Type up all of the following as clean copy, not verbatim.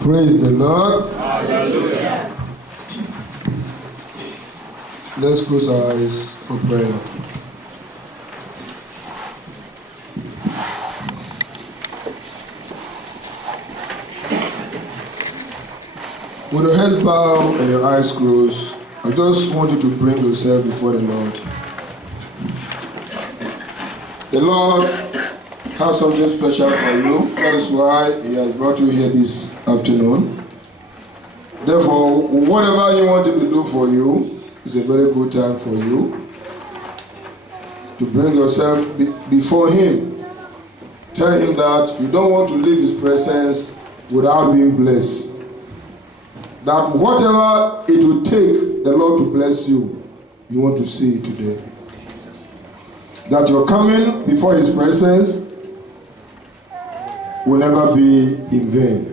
Praise the Lord. Hallelujah. Let's close our eyes for prayer. With your heads bowed and your eyes closed, I just want you to bring yourself before the Lord. The Lord has something special for you. That is why He has brought you here this afternoon. Therefore, whatever you want Him to do for you is a very good time for you to bring yourself before Him. Tell Him that you don't want to leave His presence without being blessed. That whatever it will take the Lord to bless you, you want to see it today. That your coming before His presence will never be in vain.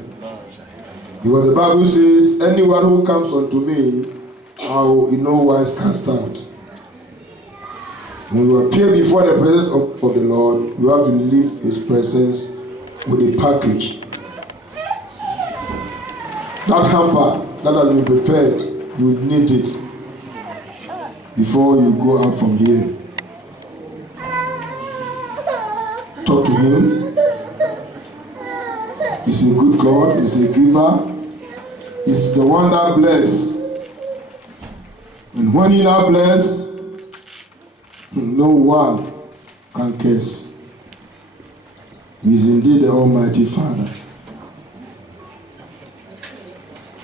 Because the Bible says, anyone who comes unto me, I will in no wise cast out. When you appear before the presence of the Lord, you have to leave His presence with a package. That hamper that has been prepared, you need it before you go out from here. Talk to Him. He's a good God. He's a giver. He's the one that bless. And when He now bless, no one can curse. He is indeed the Almighty Father.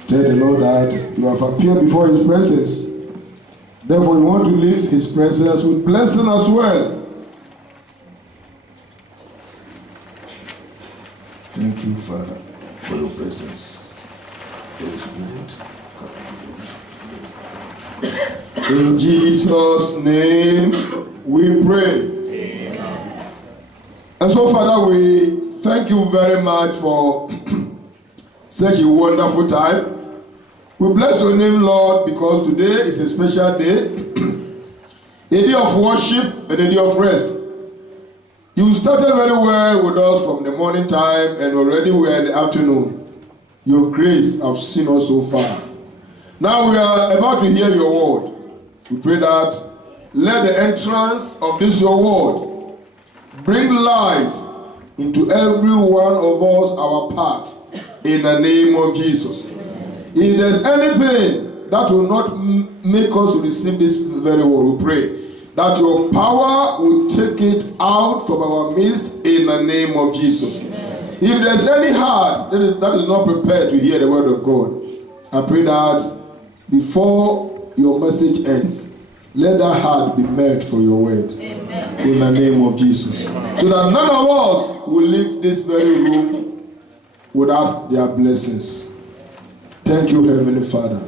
Tell the Lord that you have appeared before His presence. Therefore, you want to leave His presence with blessing as well. Thank you, Father, for your presence. Holy Spirit. In Jesus' name we pray. Amen. And so, Father, we thank you very much for such a wonderful time. We bless your name, Lord, because today is a special day, a day of worship and a day of rest. You started very well with us from the morning time and already we are in the afternoon. Your grace has seen us so far. Now we are about to hear your word. We pray that let the entrance of this your word bring light into every one of us, our path, in the name of Jesus. If there's anything that will not make us to receive this very word, we pray that your power will take it out from our midst in the name of Jesus. Amen. If there's any heart that is not prepared to hear the word of God, I pray that before your message ends, let that heart be met for your word. Amen. In the name of Jesus. Amen. So that none of us will leave this very room without their blessings. Thank you, Heavenly Father.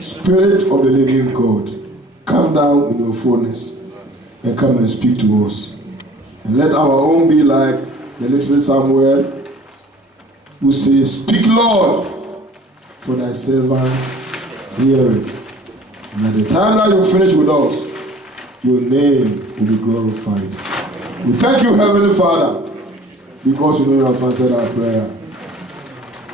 Spirit of the living God, come down in your fullness and come and speak to us. And let our own be like the little Samuel who says, speak, Lord, for thy servant heareth. And at the time that you finish with us, your name will be glorified. We thank you, Heavenly Father, because you know you have answered our prayer.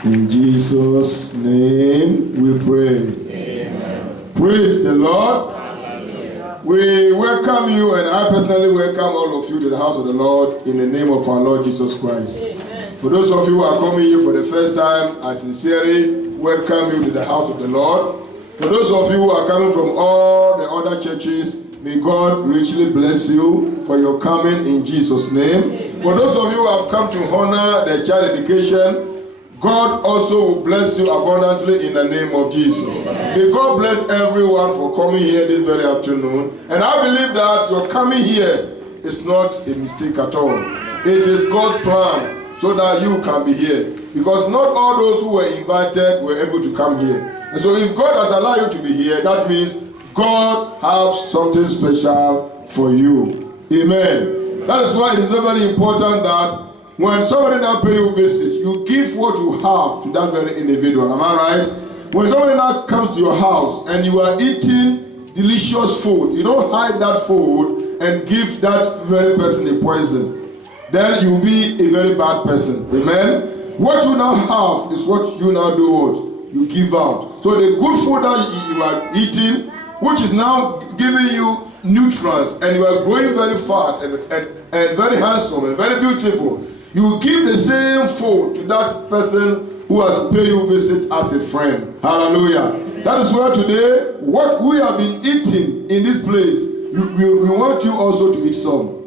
In Jesus' name we pray. Amen. Praise the Lord. Hallelujah. We welcome you, and I personally welcome all of you to the house of the Lord in the name of our Lord Jesus Christ. Amen. For those of you who are coming here for the first time, I sincerely welcome you to the house of the Lord. For those of you who are coming from all the other churches, may God richly bless you for your coming in Jesus' name. Amen. For those of you who have come to honor the child dedication, God also will bless you abundantly in the name of Jesus. Amen. May God bless everyone for coming here this very afternoon. And I believe that your coming here is not a mistake at all. It is God's plan so that you can be here. Because not all those who were invited were able to come here. And so if God has allowed you to be here, that means God has something special for you. Amen. That is why it is very important that when somebody now pay you visit, you give what you have to that very individual. Am I right? When somebody now comes to your house and you are eating delicious food, you don't hide that food and give that very person a poison. Then you'll be a very bad person. Amen? What you now have is what you now do what? You give out. So the good food that you are eating, which is now giving you nutrients, and you are growing very fat and very handsome and very beautiful, you give the same food to that person who has paid you visit as a friend. Hallelujah. That is where today, what we have been eating in this place, we want you also to eat some.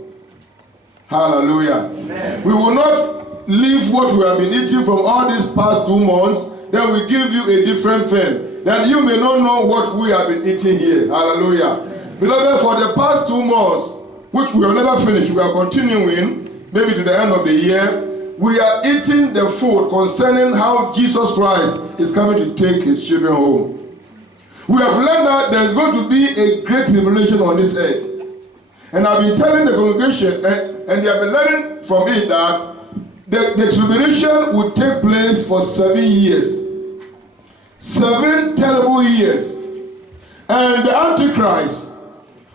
Hallelujah. Amen. We will not leave what we have been eating from all these past 2 months, then we give you a different thing. Then you may not know what we have been eating here. Hallelujah. Beloved, for the past 2 months, which we have never finished, we are continuing, maybe to the end of the year, we are eating the food concerning how Jesus Christ is coming to take his children home. We have learned that there is going to be a great tribulation on this earth. And I've been telling the congregation, and they have been learning from it, that the tribulation will take place for 7 years. 7 terrible years. And the Antichrist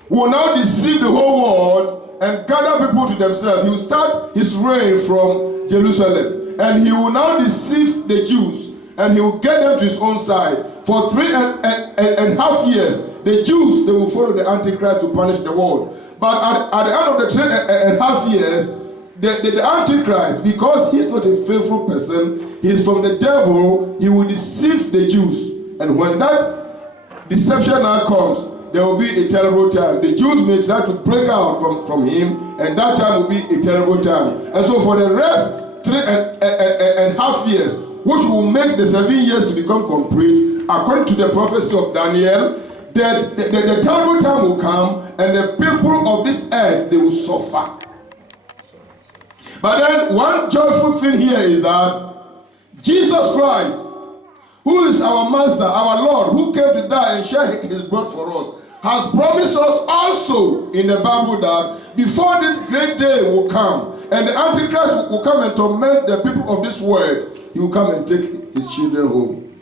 will now deceive the whole world and gather people to themselves. He will start his reign from Jerusalem. And he will now deceive the Jews. And he will get them to his own side. For 3.5 years, the Jews, they will follow the Antichrist to punish the world. But at the end of the 3.5 years, the Antichrist, because he's not a faithful person, he's from the devil, he will deceive the Jews. And when that deception now comes, there will be a terrible time. The Jews may try to break out from him, and that time will be a terrible time. And so for the rest 3.5 years, which will make the 7 years to become complete, according to the prophecy of Daniel, the terrible time will come, and the people of this earth, they will suffer. But then one joyful thing here is that Jesus Christ, who is our Master, our Lord, who came to die and share his blood for us, has promised us also in the Bible that before this great day will come, and the Antichrist will come and torment the people of this world, he will come and take his children home.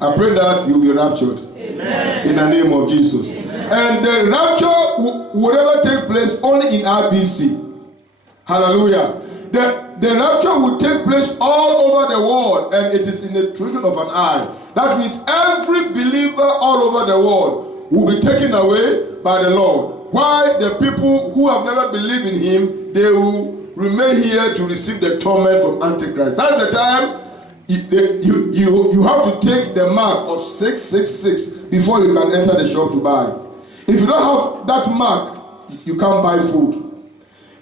I pray that you'll be raptured. Amen. In the name of Jesus. Amen. And the rapture will never take place only in RBC. Hallelujah. The rapture will take place all over the world, and it is in the twinkling of an eye. That means every believer all over the world will be taken away by the Lord. Why? The people who have never believed in him, they will remain here to receive the torment from Antichrist. That's the time you have to take the mark of 666 before you can enter the shop to buy. If you don't have that mark, you can't buy food.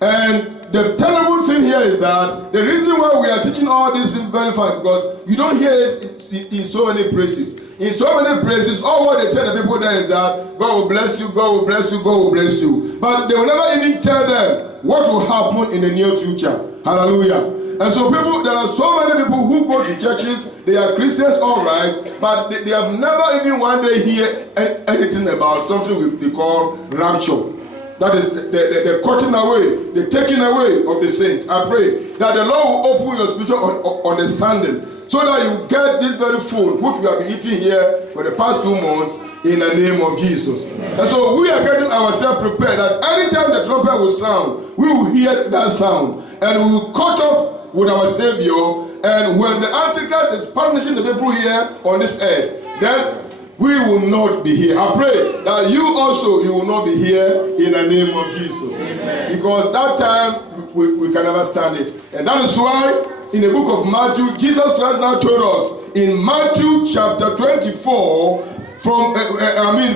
And the terrible thing here is that the reason why we are teaching all this in very fast, because you don't hear it in so many places. In so many places, all what they tell the people there is that God will bless you, God will bless you, God will bless you. But they will never even tell them what will happen in the near future. Hallelujah. And so there are so many people who go to churches, they are Christians, all right, but they have never even one day hear anything about something we call rapture. That is the cutting away, the taking away of the saints. I pray that the Lord will open your spiritual understanding so that you get this very food which we have been eating here for the past 2 months in the name of Jesus. And so we are getting ourselves prepared that anytime the trumpet will sound, we will hear that sound and we will cut up with our Savior. And when the Antichrist is punishing the people here on this earth, then we will not be here. I pray that you will not be here in the name of Jesus. Amen. Because that time we can never stand it. And that is why in the book of Matthew, Jesus Christ now told us in Matthew chapter 24 from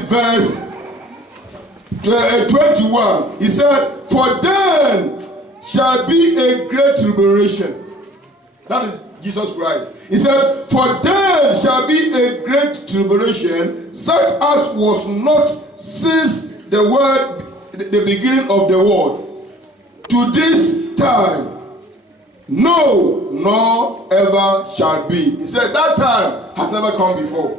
verse 21, he said, "For then shall be a great tribulation." That is Jesus Christ. He said, "For then shall be a great tribulation, such as was not since the beginning of the world, to this time, no, nor ever shall be." He said that time has never come before.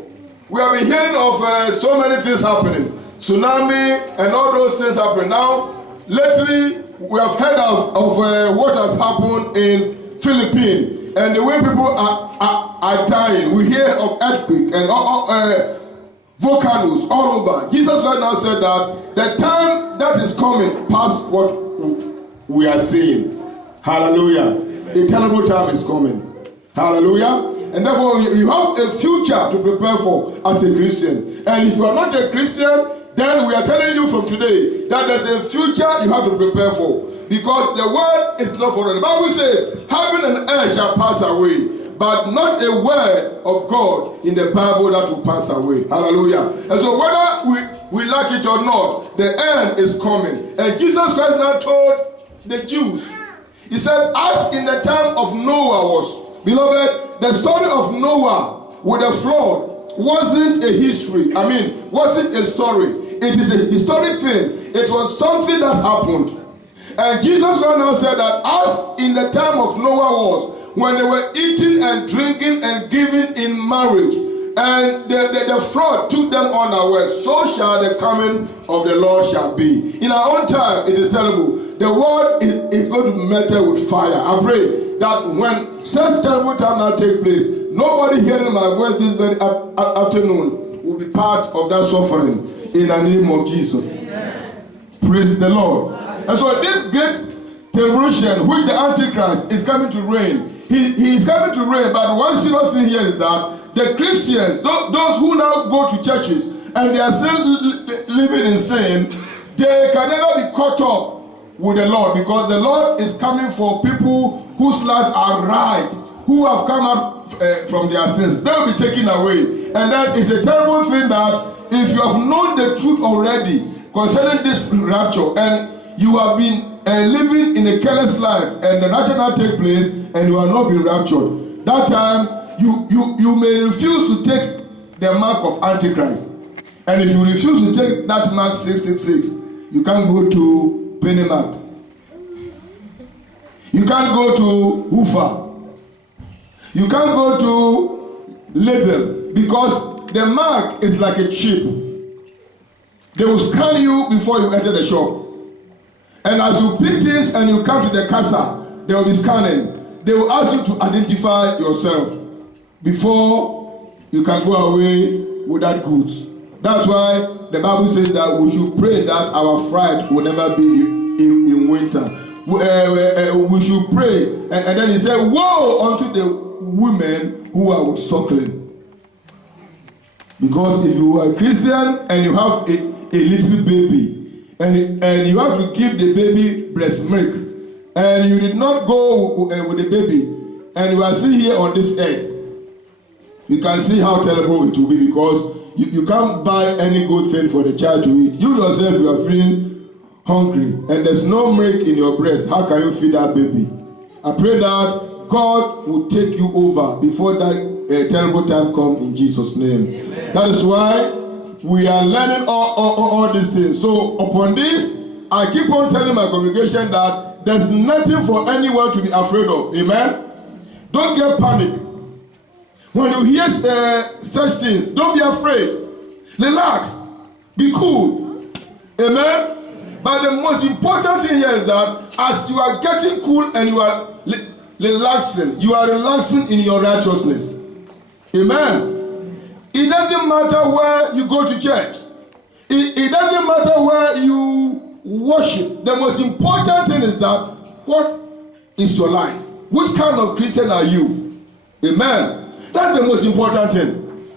We have been hearing of so many things happening, tsunami and all those things happening. Now, lately, we have heard of what has happened in Philippines. And the way people are dying, we hear of earthquake and volcanoes all over. Jesus right now said that the time that is coming past what we are seeing. Hallelujah. A terrible time is coming. Hallelujah. And therefore, you have a future to prepare for as a Christian. And if you are not a Christian, then we are telling you from today that there's a future you have to prepare for. Because the word is not for the Bible says, heaven and earth shall pass away, but not a word of God in the Bible that will pass away. Hallelujah. And so whether we like it or not, the end is coming. And Jesus Christ now told the Jews, he said, as in the time of Noah was. Beloved, the story of Noah with the flood wasn't a history. Wasn't a story. It is a historic thing. It was something that happened. And Jesus now said that as in the time of Noah was, when they were eating and drinking and giving in marriage, and the flood took them unaware, so shall the coming of the Lord shall be. In our own time, it is terrible. The world is going to melt with fire. I pray that when such terrible time now take place, nobody hearing my voice this very afternoon will be part of that suffering in the name of Jesus. Amen. Praise the Lord. And so this great tribulation, which the Antichrist is coming to reign, he is coming to reign, but one serious thing here is that the Christians, those who now go to churches and they are still living in sin, they can never be caught up with the Lord, because the Lord is coming for people whose lives are right, who have come out from their sins. They will be taken away. And that is a terrible thing, that if you have known the truth already concerning this rapture, and you have been living in a careless life, and the rapture now take place, and you are not being raptured, that time you may refuse to take the mark of Antichrist. And if you refuse to take that mark 666, you can't go to Pennymark. You can't go to Hoover. You can't go to Lidl, because the mark is like a chip. They will scan you before you enter the shop. And as you pick things and you come to the casa, they will be scanning. They will ask you to identify yourself before you can go away with that goods. That's why the Bible says that we should pray that our fright will never be in winter. We should pray. And then he said, woe unto the women who are suckling. Because if you are a Christian and you have a little baby, and you have to give the baby breast milk, and you did not go with the baby, and you are still here on this earth, you can see how terrible it will be, because you can't buy any good thing for the child to eat. You yourself, you are feeling hungry, and there's no milk in your breast. How can you feed that baby? I pray that God will take you over before that terrible time comes in Jesus' name. Amen. That is why we are learning all these things. So upon this, I keep on telling my congregation that there's nothing for anyone to be afraid of. Amen? Don't get panic. When you hear such things, don't be afraid. Relax. Be cool. Amen? But the most important thing here is that as you are getting cool and you are relaxing, you are relaxing in your righteousness. Amen? It doesn't matter where you go to church. It doesn't matter where you worship. The most important thing is that what is your life? Which kind of Christian are you? Amen? That's the most important thing.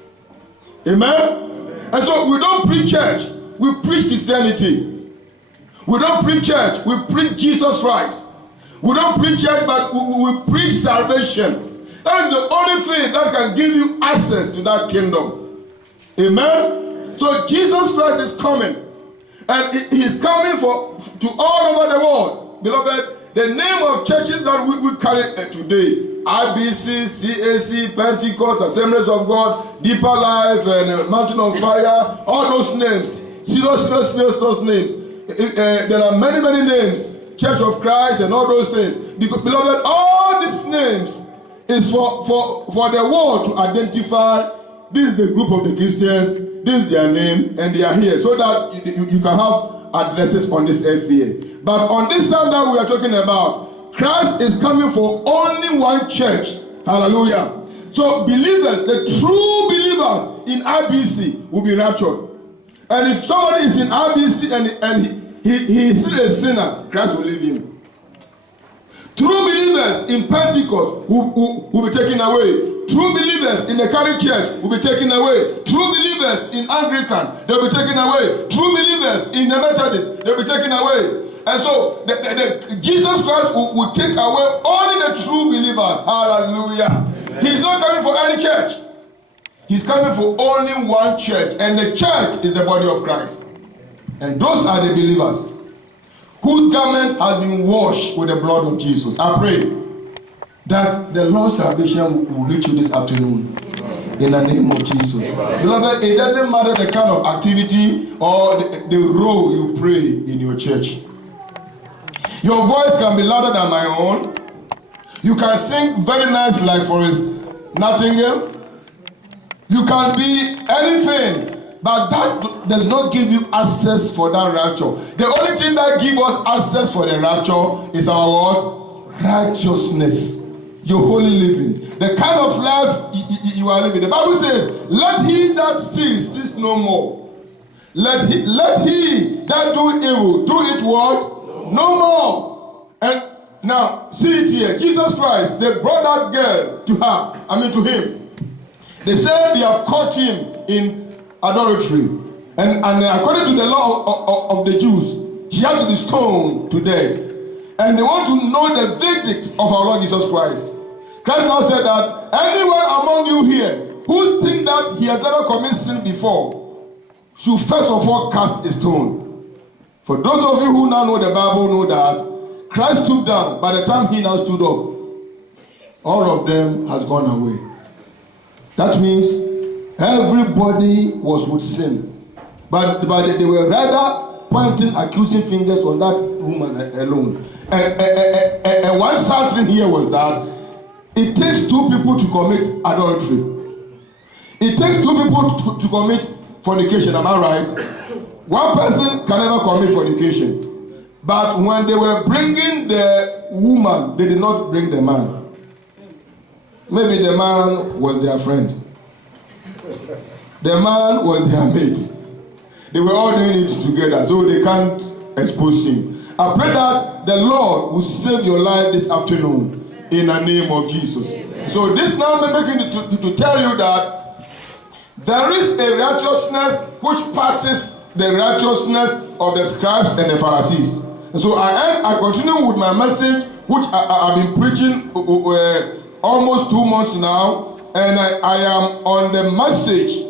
Amen? And so we don't preach church, we preach Christianity. We don't preach church, we preach Jesus Christ. We don't preach church, but we preach salvation. That is the only thing that can give you access to that kingdom. Amen? So Jesus Christ is coming. And he's coming to all over the world. Beloved, the name of churches that we carry today, IBC, CAC, Pentecost, Assemblies of God, Deeper Life, and Mountain of Fire, all those names, serious names. There are many names, Church of Christ and all those things. Because, beloved, all these names is for the world to identify this is the group of the Christians, this is their name, and they are here, so that you can have addresses on this earth here. But on this time that we are talking about, Christ is coming for only one church. Hallelujah. So believers, the true believers in IBC will be raptured. And if somebody is in IBC and he is still a sinner, Christ will leave him. True believers in Pentecost will be taken away. True believers in the Catholic Church will be taken away. True believers in Anglican, they'll be taken away. True believers in the Methodist, they'll be taken away. And so Jesus Christ will take away only the true believers. Hallelujah. Amen. He's not coming for any church. He's coming for only one church. And the church is the body of Christ. And those are the believers whose garment has been washed with the blood of Jesus. I pray that the Lord's salvation will reach you this afternoon. In the name of Jesus. Beloved, it doesn't matter the kind of activity or the role you pray in your church. Your voice can be louder than my own. You can sing very nice like Forrest Nightingale. You can be anything, but that does not give you access for that rapture. The only thing that gives us access for the rapture is our what? Righteousness. Your holy living. The kind of life you are living. The Bible says, let he that steals no more. Let he that do evil do it what? No more. And now, see it here. Jesus Christ, they brought that girl to him. They said they have caught him in adultery. And according to the law of the Jews, she has to be stoned to death. And they want to know the verdict of our Lord Jesus Christ. Christ now said that anyone among you here who think that he has never committed sin before should first of all cast a stone. For those of you who now know the Bible know that Christ stood down. By the time he now stood up, all of them has gone away. That means everybody was with sin. But they were rather pointing accusing fingers on that woman alone. And one sad thing here was that it takes two people to commit adultery. It takes two people to commit fornication. Am I right? One person can never commit fornication. But when they were bringing the woman, they did not bring the man. Maybe the man was their friend. The man was their mate. They were all doing it together, so they can't expose him. I pray that the Lord will save your life this afternoon. In the name of Jesus. Amen. So this now may begin to tell you that there is a righteousness which passes the righteousness of the scribes and the Pharisees. And so I continue with my message, which I've been preaching almost 2 months now, and I am on the message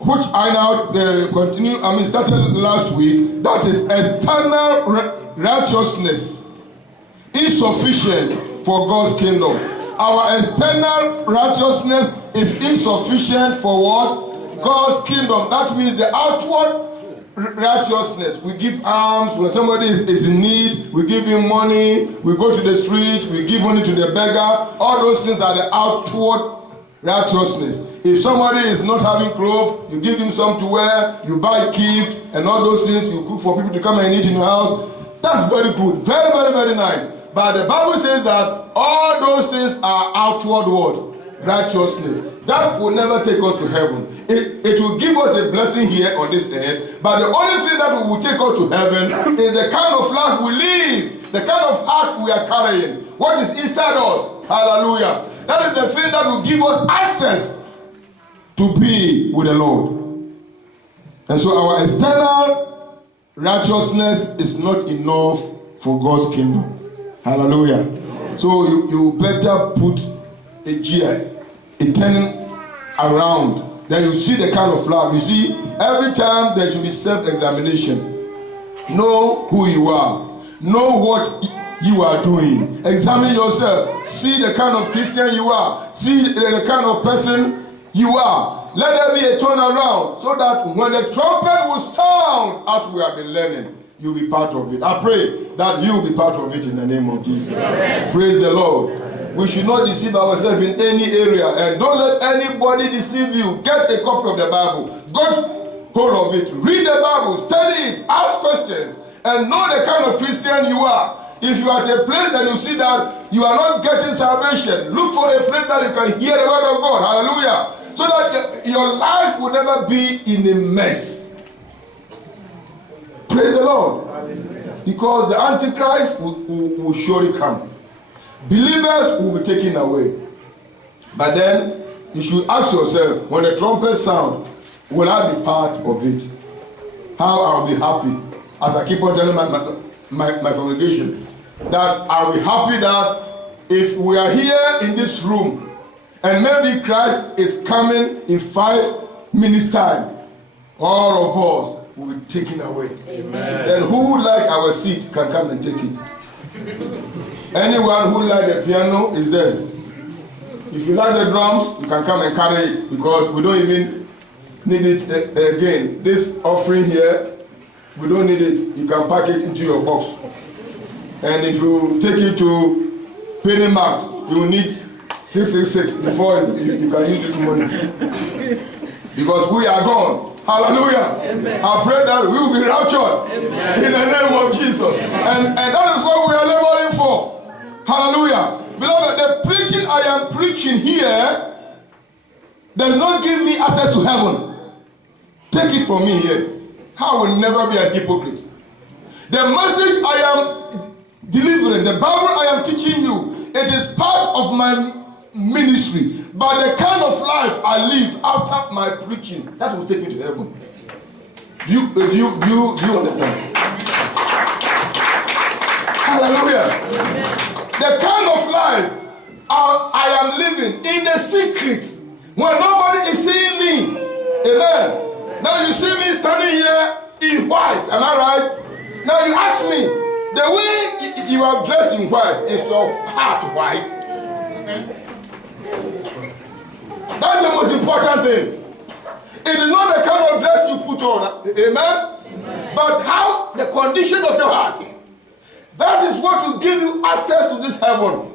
which I now continue. Started last week. That is external righteousness insufficient for God's kingdom. Our external righteousness is insufficient for what? God's kingdom. That means the outward righteousness. We give alms when somebody is in need. We give him money. We go to the street. We give money to the beggar. All those things are the outward righteousness. If somebody is not having clothes, you give him some to wear. You buy gifts and all those things. You cook for people to come and eat in your house. That's very good. Very, very, very nice. But the Bible says that all those things are outward word, righteousness. That will never take us to heaven. It will give us a blessing here on this earth. But the only thing that will take us to heaven is the kind of life we live, the kind of heart we are carrying, what is inside us. Hallelujah. That is the thing that will give us access to be with the Lord. And so our external righteousness is not enough for God's kingdom. Hallelujah. So you better put a gear, a turning around. Then you see the kind of love. You see, every time there should be self-examination. Know who you are. Know what you are doing. Examine yourself. See the kind of Christian you are. See the kind of person you are. Let there be a turnaround so that when the trumpet will sound, as we have been learning, you'll be part of it. I pray that you'll be part of it in the name of Jesus. Amen. Praise the Lord. Amen. We should not deceive ourselves in any area, and don't let anybody deceive you. Get a copy of the Bible. Get hold of it. Read the Bible. Study it. Ask questions. And know the kind of Christian you are. If you are at a place and you see that you are not getting salvation, look for a place that you can hear the word of God. Hallelujah. So that your life will never be in a mess. Praise the Lord. Because the Antichrist will surely come. Believers will be taken away. But then you should ask yourself, when the trumpet sound, will I be part of it? How I'll be happy. As I keep on telling my congregation, that I'll be happy that if we are here in this room and maybe Christ is coming in 5 minutes time, all of us will be taken away. Amen. Then who would like our seat can come and take it. Anyone who like the piano is there. If you like the drums, you can come and carry it, because we don't even need it again. This offering here, we don't need it. You can pack it into your box. And if you take it to Penny Mart, you will need 666 before you can use this money. Because we are gone. Hallelujah. Amen. I pray that we will be raptured. Amen. In the name of Jesus. And that is what we are laboring for. Hallelujah. Beloved, the preaching I am preaching here does not give me access to heaven. Take it from me here. I will never be a hypocrite. The message I am delivering, the Bible I am teaching you, it is part of my ministry. But the kind of life I live after my preaching, that will take me to heaven. Do you understand? Hallelujah. The kind of life I am living in the secret, when nobody is seeing me. Amen. Now you see me standing here in white. Am I right? Now you ask me, the way you are dressed in white, is your heart white? That's the most important thing. It is not the kind of dress you put on. Amen? But how the condition of your heart. That is what will give you access to this heaven.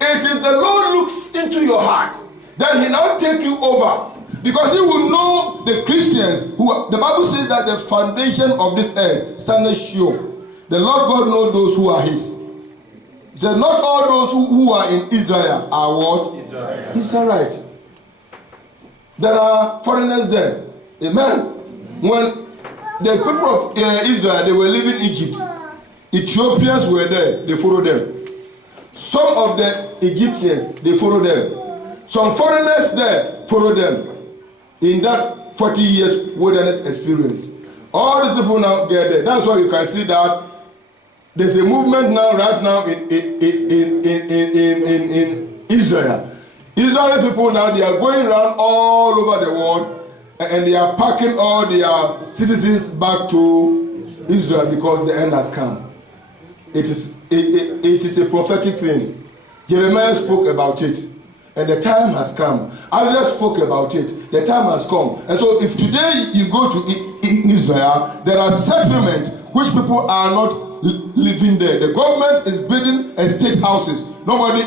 It is the Lord looks into your heart. Then he now take you over. Because he will know the Christians who are, the Bible says that the foundation of this earth standeth sure. The Lord God knows those who are his. He said, not all those who are in Israel are what? Israelites. There are foreigners there. Amen. When the people of Israel, they were living in Egypt, Ethiopians were there, they followed them. Some of the Egyptians, they followed them. Some foreigners there followed them. In that 40 years wilderness experience, all these people now get there. That's why you can see that there's a movement now, right now in Israel. Israeli people now, they are going around all over the world, and they are packing all their citizens back to Israel because the end has come. It is a prophetic thing. Jeremiah spoke about it. And the time has come. Isaiah spoke about it. The time has come. And so if today you go to Israel, there are settlements which people are not living there. The government is building estate houses. Nobody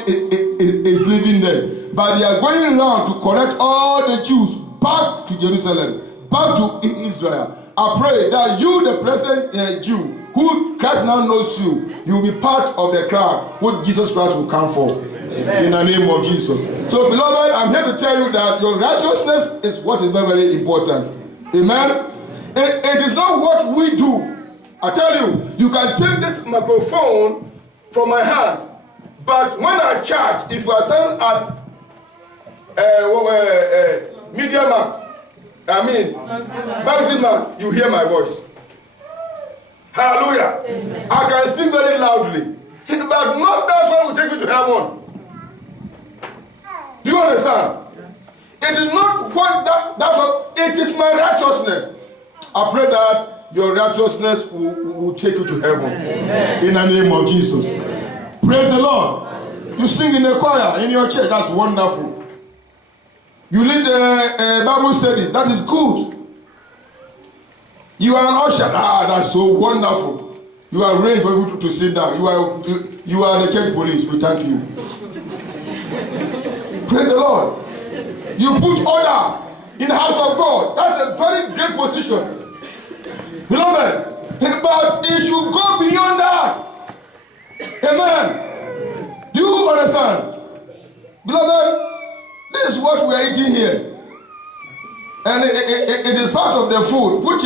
is living there. But they are going around to collect all the Jews back to Jerusalem, back to Israel. I pray that you, the present Jew, who Christ now knows you, you will be part of the crowd what Jesus Christ will come for. Amen. In the name of Jesus. So, beloved, I'm here to tell you that your righteousness is what is very, very important. Amen? It is not what we do. I tell you, you can take this microphone from my hand, but when I charge, if you are standing at Media Markt, maximum, you hear my voice. Hallelujah. Amen. I can speak very loudly, but not that one will take you to heaven. Do you understand? Yes. It is not what that's what it is my righteousness. I pray that your righteousness will take you to heaven. Amen. In the name of Jesus. Amen. Praise the Lord. Hallelujah. You sing in the choir in your church, that's wonderful. You lead the Bible studies, that is good. You are an usher, that's so wonderful. You are ready for people to sit down. You are the church police, we thank you. Praise the Lord. You put order in the house of God. That's a very great position. Beloved, but it should go beyond that. Amen. Do you understand? Beloved, this is what we are eating here. And it is part of the food, which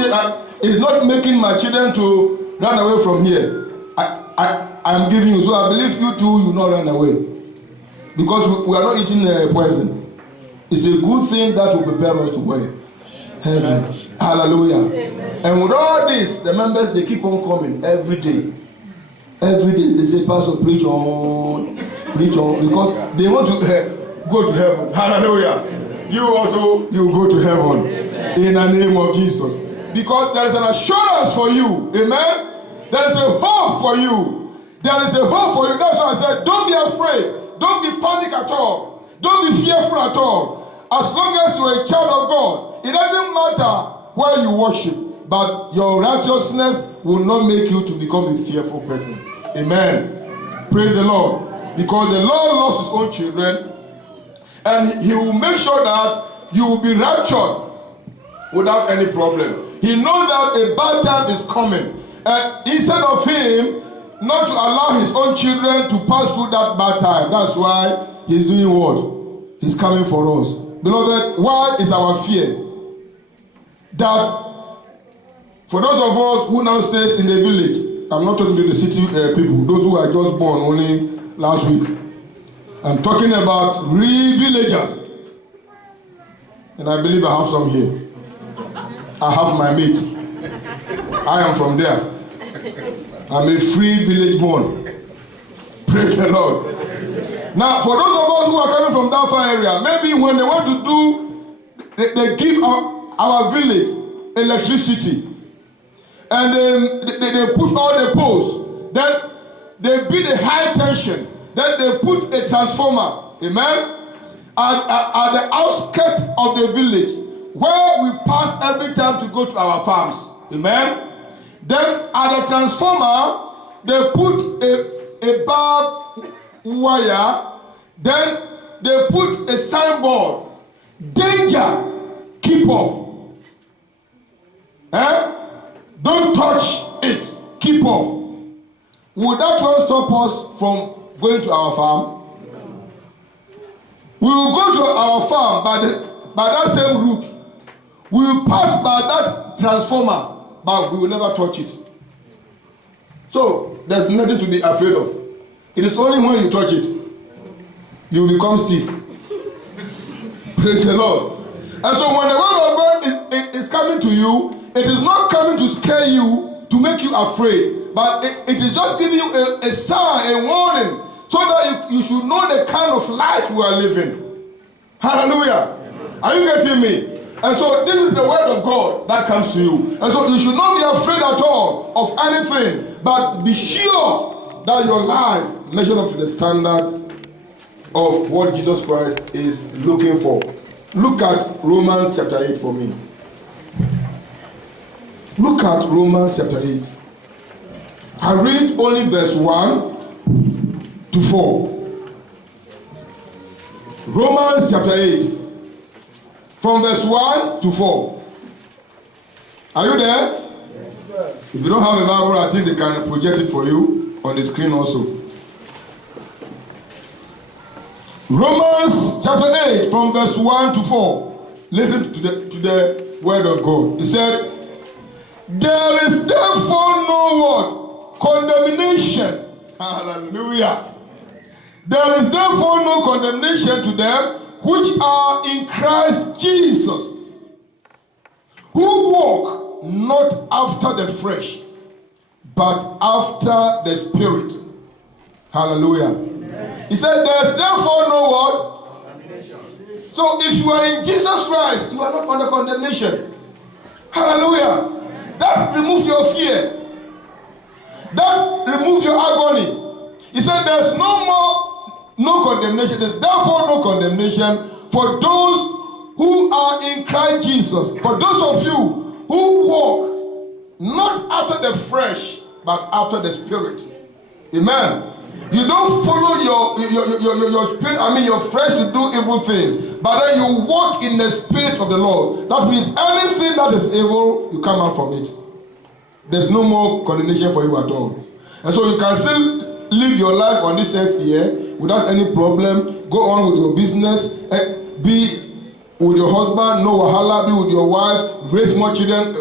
is not making my children to run away from here. I'm giving you. So I believe you too, you will not run away. Because we are not eating poison. It's a good thing that will prepare us to where? Heaven. Hallelujah. Amen. And with all this, the members, they keep on coming every day. Every day they say, Pastor, preach on, because they want to go to heaven. Hallelujah. Amen. You also, you go to heaven. Amen. In the name of Jesus. Because there is an assurance for you. Amen. There is a hope for you. There is a hope for you. That's why I said, don't be afraid. Don't be panic at all. Don't be fearful at all. As long as you are a child of God, it doesn't matter where you worship, but your righteousness will not make you to become a fearful person. Amen. Praise the Lord. Because the Lord loves his own children, and he will make sure that you will be raptured without any problem. He knows that a bad time is coming, and instead of him not to allow his own children to pass through that bad time, that's why he's doing what? He's coming for us. Beloved, why is our fear? That for those of us who now stays in the village, I'm not talking to the city people, those who are just born only last week. I'm talking about real villagers. And I believe I have some here. I have my mates. I am from there. I'm a free village born. Praise the Lord. Now, for those of us who are coming from that far area, maybe when they want to do, they give our village electricity. And they put all the poles. Then they build a high tension. Then they put a transformer. Amen? At the outskirts of the village, where we pass every time to go to our farms. Amen? Then at the transformer, they put a barbed wire. Then they put a signboard. Danger, keep off. Don't touch it, keep off. Would that one stop us from going to our farm? We will go to our farm by that same route. We will pass by that transformer, but we will never touch it. So there's nothing to be afraid of. It is only when you touch it, you become stiff. Praise the Lord. And so when the word of God is coming to you, it is not coming to scare you, to make you afraid, but it is just giving you a sign, a warning, so that you should know the kind of life we are living. Hallelujah. Are you getting me? And so this is the word of God that comes to you. And so you should not be afraid at all of anything, but be sure that your life measures up to the standard of what Jesus Christ is looking for. Look at Romans chapter 8 for me. Look at Romans chapter 8. I read only verse 1 to 4. Romans chapter 8. From verse 1 to 4. Are you there? Yes, sir. If you don't have a Bible, I think they can project it for you on the screen also. Romans chapter 8 from verse 1 to 4. Listen to the word of God. He said, there is therefore no what? Condemnation. Hallelujah. There is therefore no condemnation to them which are in Christ Jesus, who walk not after the flesh, but after the Spirit. Hallelujah. Amen. He said, there is therefore no what? Condemnation. So if you are in Jesus Christ, you are not under condemnation. Hallelujah. That removes your fear. That removes your agony. He said, there is no condemnation. There's therefore no condemnation for those who are in Christ Jesus. For those of you who walk not after the flesh, but after the Spirit. Amen. You don't follow your spirit, your flesh to do evil things, but then you walk in the Spirit of the Lord. That means anything that is evil, you come out from it. There's no more condemnation for you at all. And so you can still live your life on this earth here without any problem. Go on with your business. Be with your husband, no wahala. Be with your wife. Raise more children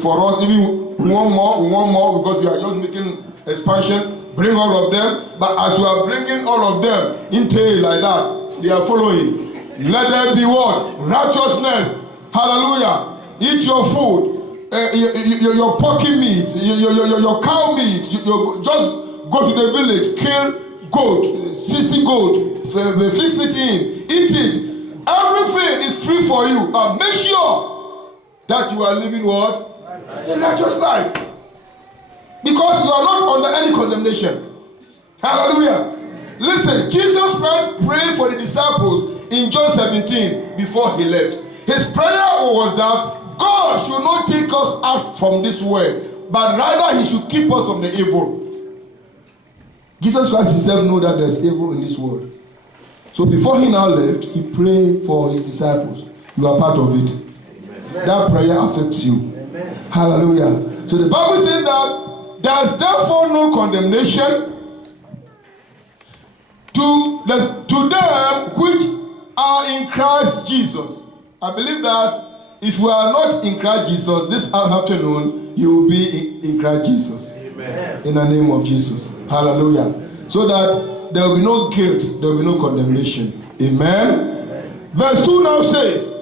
for us. Even we want more because we are just making expansion. bring all of them. But as you are bringing all of them in tail like that, they are following. Let there be what? Righteousness. Hallelujah. Eat your food. Your porky meat, your cow meat. You just go to the village, kill goat, 60 goat, fix it in, eat it. Everything is free for you. But make sure that you are living what? A righteous life. Because you are not under any condemnation. Hallelujah. Listen, Jesus Christ prayed for the disciples in John 17 before he left. His prayer was that God should not take us out from this world, but rather he should keep us from the evil. Jesus Christ himself knew that there's evil in this world. So before he now left, he prayed for his disciples. You are part of it. Amen. That prayer affects you. Amen. Hallelujah. So the Bible says that there is therefore no condemnation to them which are in Christ Jesus. I believe that if you are not in Christ Jesus, this afternoon you will be in Christ Jesus. Amen. In the name of Jesus. Hallelujah. So that there will be no guilt, there will be no condemnation. Amen. Verse 2 now says,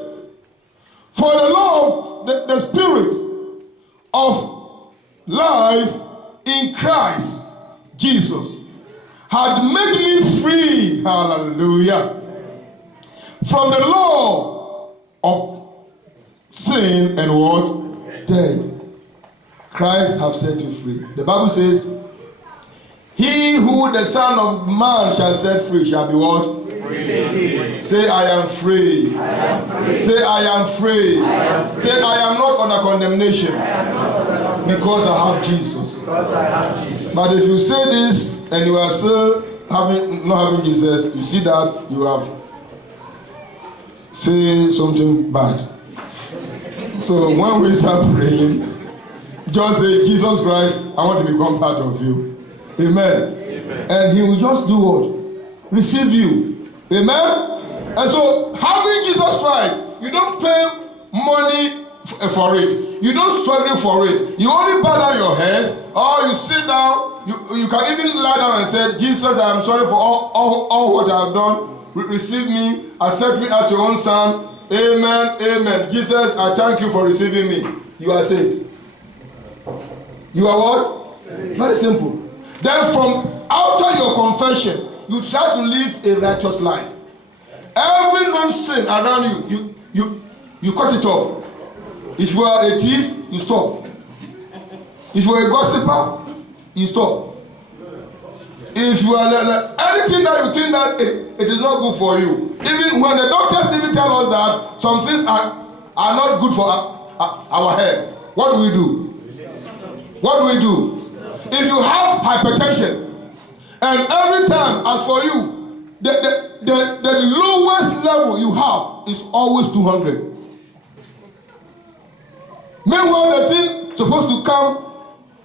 for the law of the Spirit of life in Christ Jesus had made me free, hallelujah, from the law of sin and what? Death. Christ have set you free. The Bible says, he who the Son of Man shall set free shall be what? Free. Say, I am free. I am free. Say, I am free. I am free. Say, I am not under condemnation. Because I have Jesus. But if you say this and you are still not having Jesus, you see that you have said something bad. So when we start praying, just say, Jesus Christ, I want to become part of you. Amen. Amen. And he will just do what? Receive you. Amen. And so having Jesus Christ, you don't pay money for it. You don't struggle for it. You only bow down your heads, or you sit down. You can even lie down and say, Jesus, I am sorry for all what I have done. Receive me, accept me as your own son. Amen. Amen. Jesus, I thank you for receiving me. You are saved. You are what? Very simple. Then from after your confession, you try to live a righteous life. Every known sin around you cut it off. If you are a thief, you stop. If you are a gossiper, you stop. If you are anything that you think that it is not good for you, even when the doctors even tell us that some things are not good for our head, what do we do? What do we do? If you have hypertension, and every time, as for you, the lowest level you have is always 200. Meanwhile, the thing supposed to come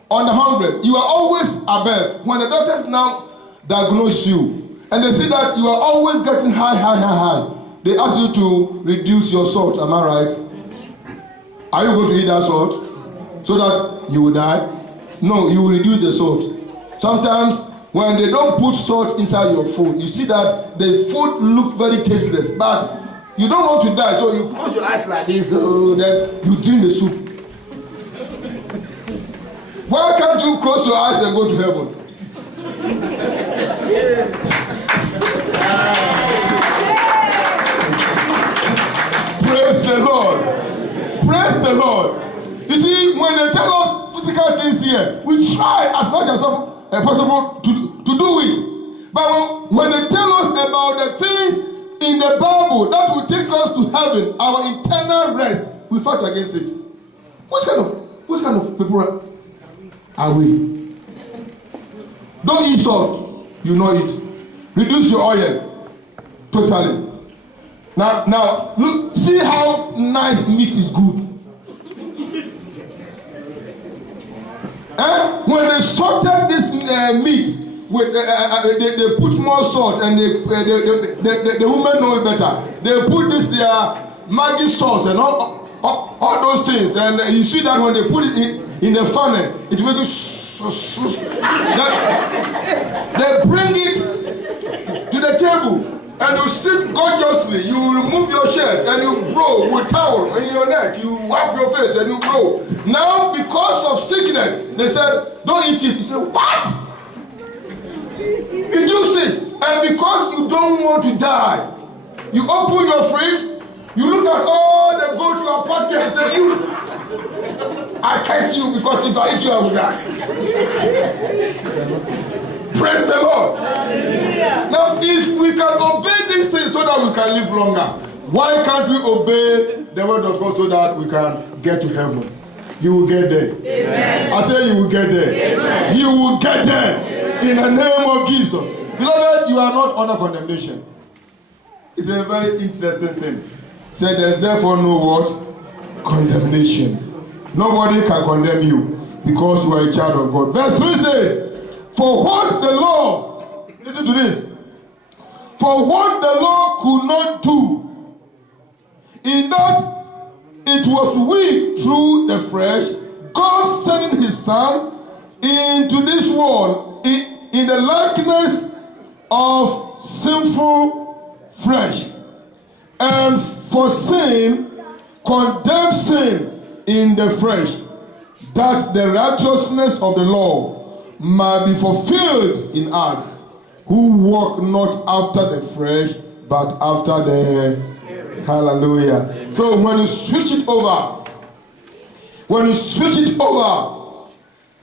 on the 100, you are always above. When the doctors now diagnose you, and they see that you are always getting high, they ask you to reduce your salt. Am I right? Are you going to eat that salt so that you will die? No, you will reduce the salt. Sometimes when they don't put salt inside your food, you see that the food looks very tasteless, but you don't want to die, so you close your eyes like this, so then you drink the soup. Why can't you close your eyes and go to heaven? Praise the Lord. Praise the Lord. You see, when they tell us physical things here, we try as much as possible to do it. But when they tell us about the things in the Bible that will take us to heaven, our eternal rest, we fight against it. Which kind of people are we? Don't eat salt, you know it. Reduce your oil totally. Now look, see how nice meat is good. When they salted this meat, they put more salt, and the women know it better. They put this Maggi sauce and all those things, and you see that when they put it in the funnel, it makes They bring it to the table and you sit gorgeously. You remove your shirt and you blow with towel in your neck. You wipe your face and you blow. Now, because of sickness, they said, don't eat it. You say, what? You do sit. And because you don't want to die, you open your fridge, you look at all the go to your apartment and say, you, I curse you because if I eat you, I will die. Praise the Lord. Now, if we can obey these things so that we can live longer, why can't we obey the word of God so that we can get to heaven? You will get there. Amen. I say you will get there. Amen. You will get there. Amen. In the name of Jesus. Beloved, you are not under condemnation. It's a very interesting thing. Say there is therefore no what? Condemnation. Nobody can condemn you because you are a child of God. Verse 3 says, for what the law, listen to this, for what the law could not do, in that it was weak through the flesh, God sending his Son into this world in the likeness of sinful flesh, and for sin, condemned sin in the flesh, that the righteousness of the law might be fulfilled in us, who walk not after the flesh, but after the Spirit. Hallelujah. So when you switch it over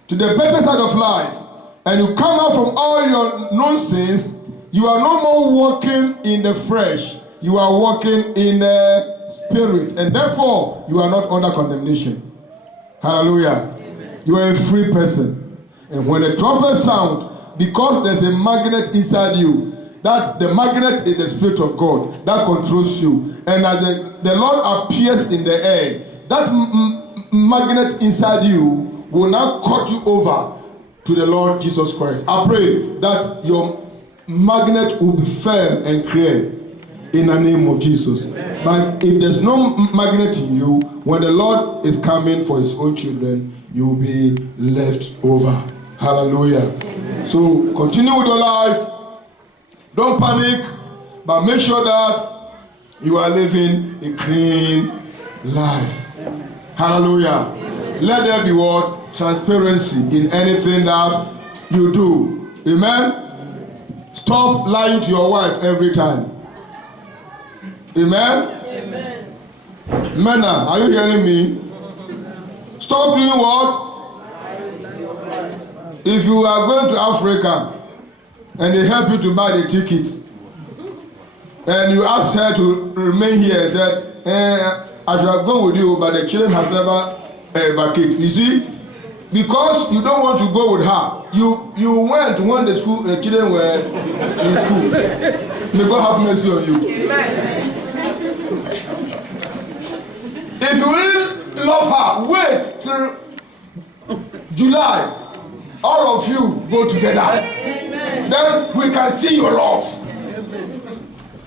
to the better side of life, and you come out from all your nonsense, you are no more walking in the flesh, you are walking in the Spirit, and therefore you are not under condemnation. Hallelujah. Amen. You are a free person. And when the trumpet sound, because there's a magnet inside you, that the magnet is the Spirit of God that controls you, and as the Lord appears in the air, that magnet inside you will now cut you over to the Lord Jesus Christ. I pray that your magnet will be firm and clear in the name of Jesus. Amen. But if there's no magnet in you, when the Lord is coming for his own children, you will be left over. Hallelujah. Amen. So continue with your life. Don't panic, but make sure that you are living a clean life. Amen. Hallelujah. Amen. Let there be what? Transparency in anything that you do. Amen. Stop lying to your wife every time. Amen. Amen. Men, are you hearing me? Stop doing what? If you are going to Africa and they help you to buy the ticket, and you ask her to remain here and said, I should have gone with you, but the children have never evacuated. You see, because you don't want to go with her, you went when the children were in school. May God have mercy on you. If you really love her, wait till July. All of you go together. Amen. Then we can see your love.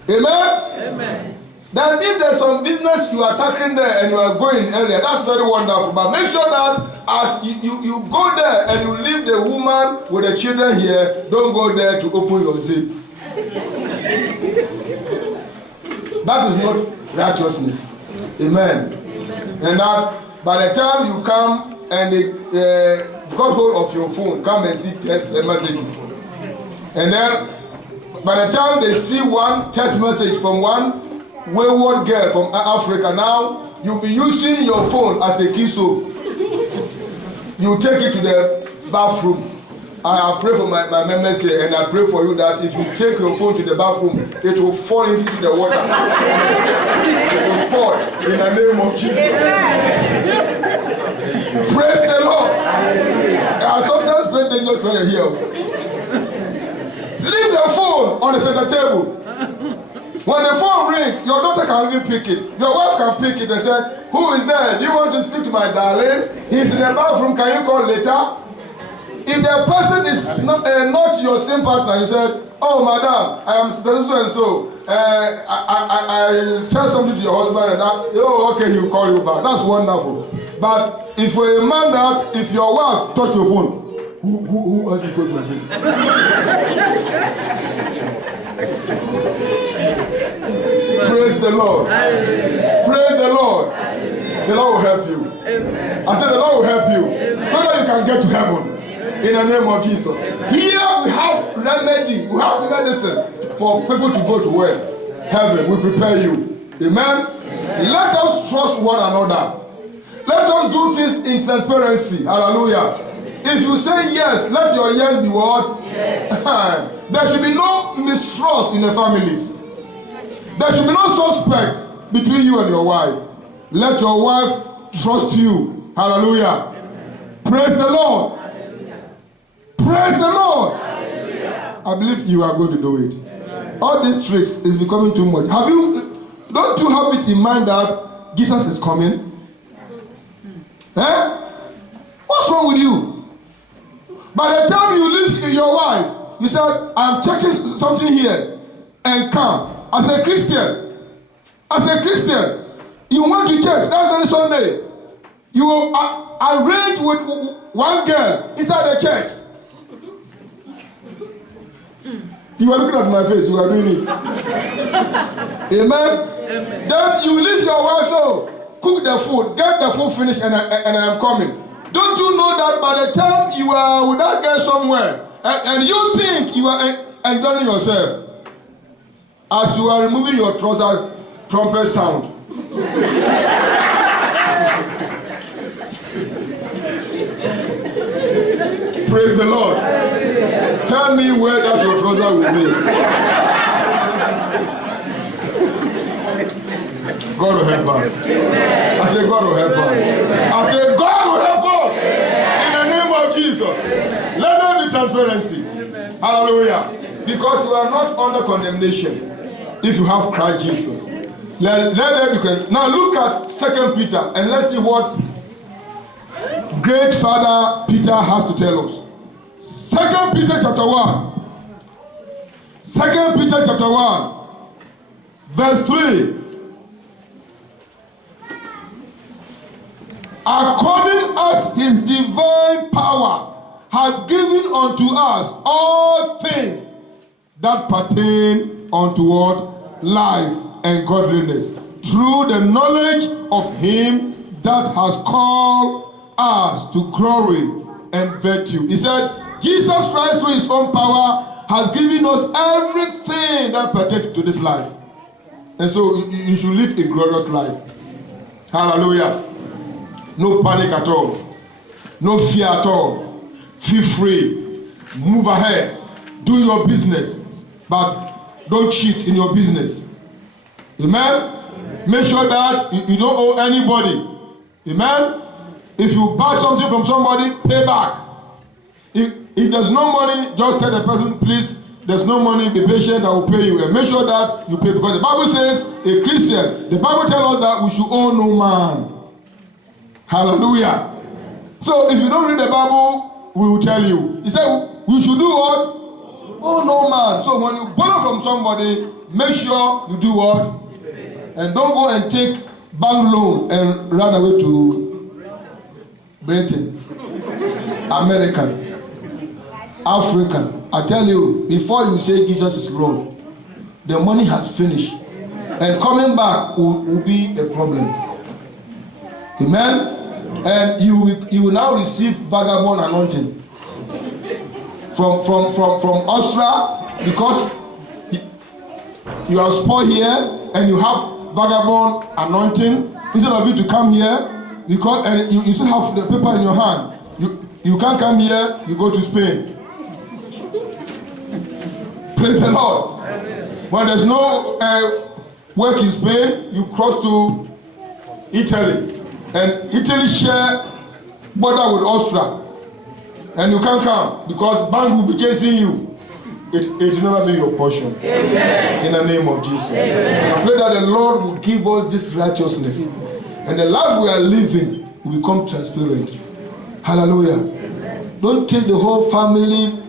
Amen? Amen. Then if there's some business you are tackling there and you are going earlier, that's very wonderful. But make sure that as you go there and you leave the woman with the children here, don't go there to open your zip. That is not righteousness. Amen. And that by the time you come and they got hold of your phone, come and see text messages. And then by the time they see one text message from one wayward girl from Africa, now you'll be using your phone as a key soap. You take it to the bathroom. I have prayed for my members here, and I pray for you that if you take your phone to the bathroom, it will fall into the water. It will fall in the name of Jesus. Praise the Lord. I sometimes pray dangerous prayer here. Leave the phone on the center table. When the phone rings, your daughter can even pick it. Your wife can pick it and say, who is there? Do you want to speak to my darling? He's in the bathroom. Can you call later? If the person is not your same partner, you said, oh, madam, I am so and so. I said something to your husband and that, oh, okay, he'll call you back. That's wonderful. But if you're a man that, if your wife touch your phone, Who asked you to go to my place? Praise the Lord. Praise the Lord. The Lord will help you. I said the Lord will help you so that you can get to heaven. In the name of Jesus. Here we have remedy. We have medicine for people to go to where? Heaven. We prepare you. Amen. Let us trust one another. Let us do this in transparency. Hallelujah. If you say yes, let your yes be what? Yes. There should be no mistrust in the families. There should be no suspect between you and your wife. Let your wife trust you. Hallelujah. Praise the Lord. Praise the Lord. I believe you are going to do it. All these tricks is becoming too much. Don't you have it in mind that Jesus is coming? What's wrong with you? By the time you leave your wife, you said, I'm checking something here, and come. As a Christian, you went to church that very Sunday. You arranged with one girl inside the church. You were looking at my face, you were doing it. Amen? Then you leave your wife, so cook the food, get the food finished, and I am coming. Don't you know that by the time you are with that girl somewhere, and you think you are enjoying yourself, as you are removing your trouser, trumpet sound. Praise the Lord. Tell me where that your trouser will be. God will help us. I say God will help us. I say God will help us. In the name of Jesus. Let there be transparency. Hallelujah. Because you are not under condemnation if you have Christ Jesus. Let there be. Now look at 2 Peter and let's see what great Father Peter has to tell us. 2 Peter chapter 1. 2 Peter chapter 1. Verse 3. According as his divine power has given unto us all things that pertain unto what? Life and godliness, through the knowledge of him that has called us to glory and virtue. He said, Jesus Christ through his own power has given us everything that pertains to this life. And so you should live a glorious life. Hallelujah. No panic at all. No fear at all. Feel free. Move ahead. Do your business. But don't cheat in your business. Amen? Make sure that you don't owe anybody. Amen? If you buy something from somebody, pay back. If there's no money, just tell the person, please, there's no money, be patient, I will pay you. And make sure that you pay. Because the Bible says, a Christian, the Bible tells us that we should owe no man. Hallelujah. So if you don't read the Bible, we will tell you. He said, we should do what? Oh no man. So when you borrow from somebody, make sure you do what? And don't go and take bank loan and run away to Britain, American, African. I tell you, before you say Jesus is Lord, the money has finished. And coming back will be a problem. Amen? And you will now receive vagabond anointing from Austria, because you are spoiled here and you have vagabond anointing. Instead of you to come here, because and you still have the paper in your hand. You can't come here, you go to Spain. Praise the Lord. When there's no work in Spain, you cross to Italy. And Italy share border with Austria. And you can't come because bank will be chasing you. It will never be your portion. Amen. In the name of Jesus. Amen. I pray that the Lord will give us this righteousness. And the life we are living will become transparent. Hallelujah. Amen. Don't take the whole family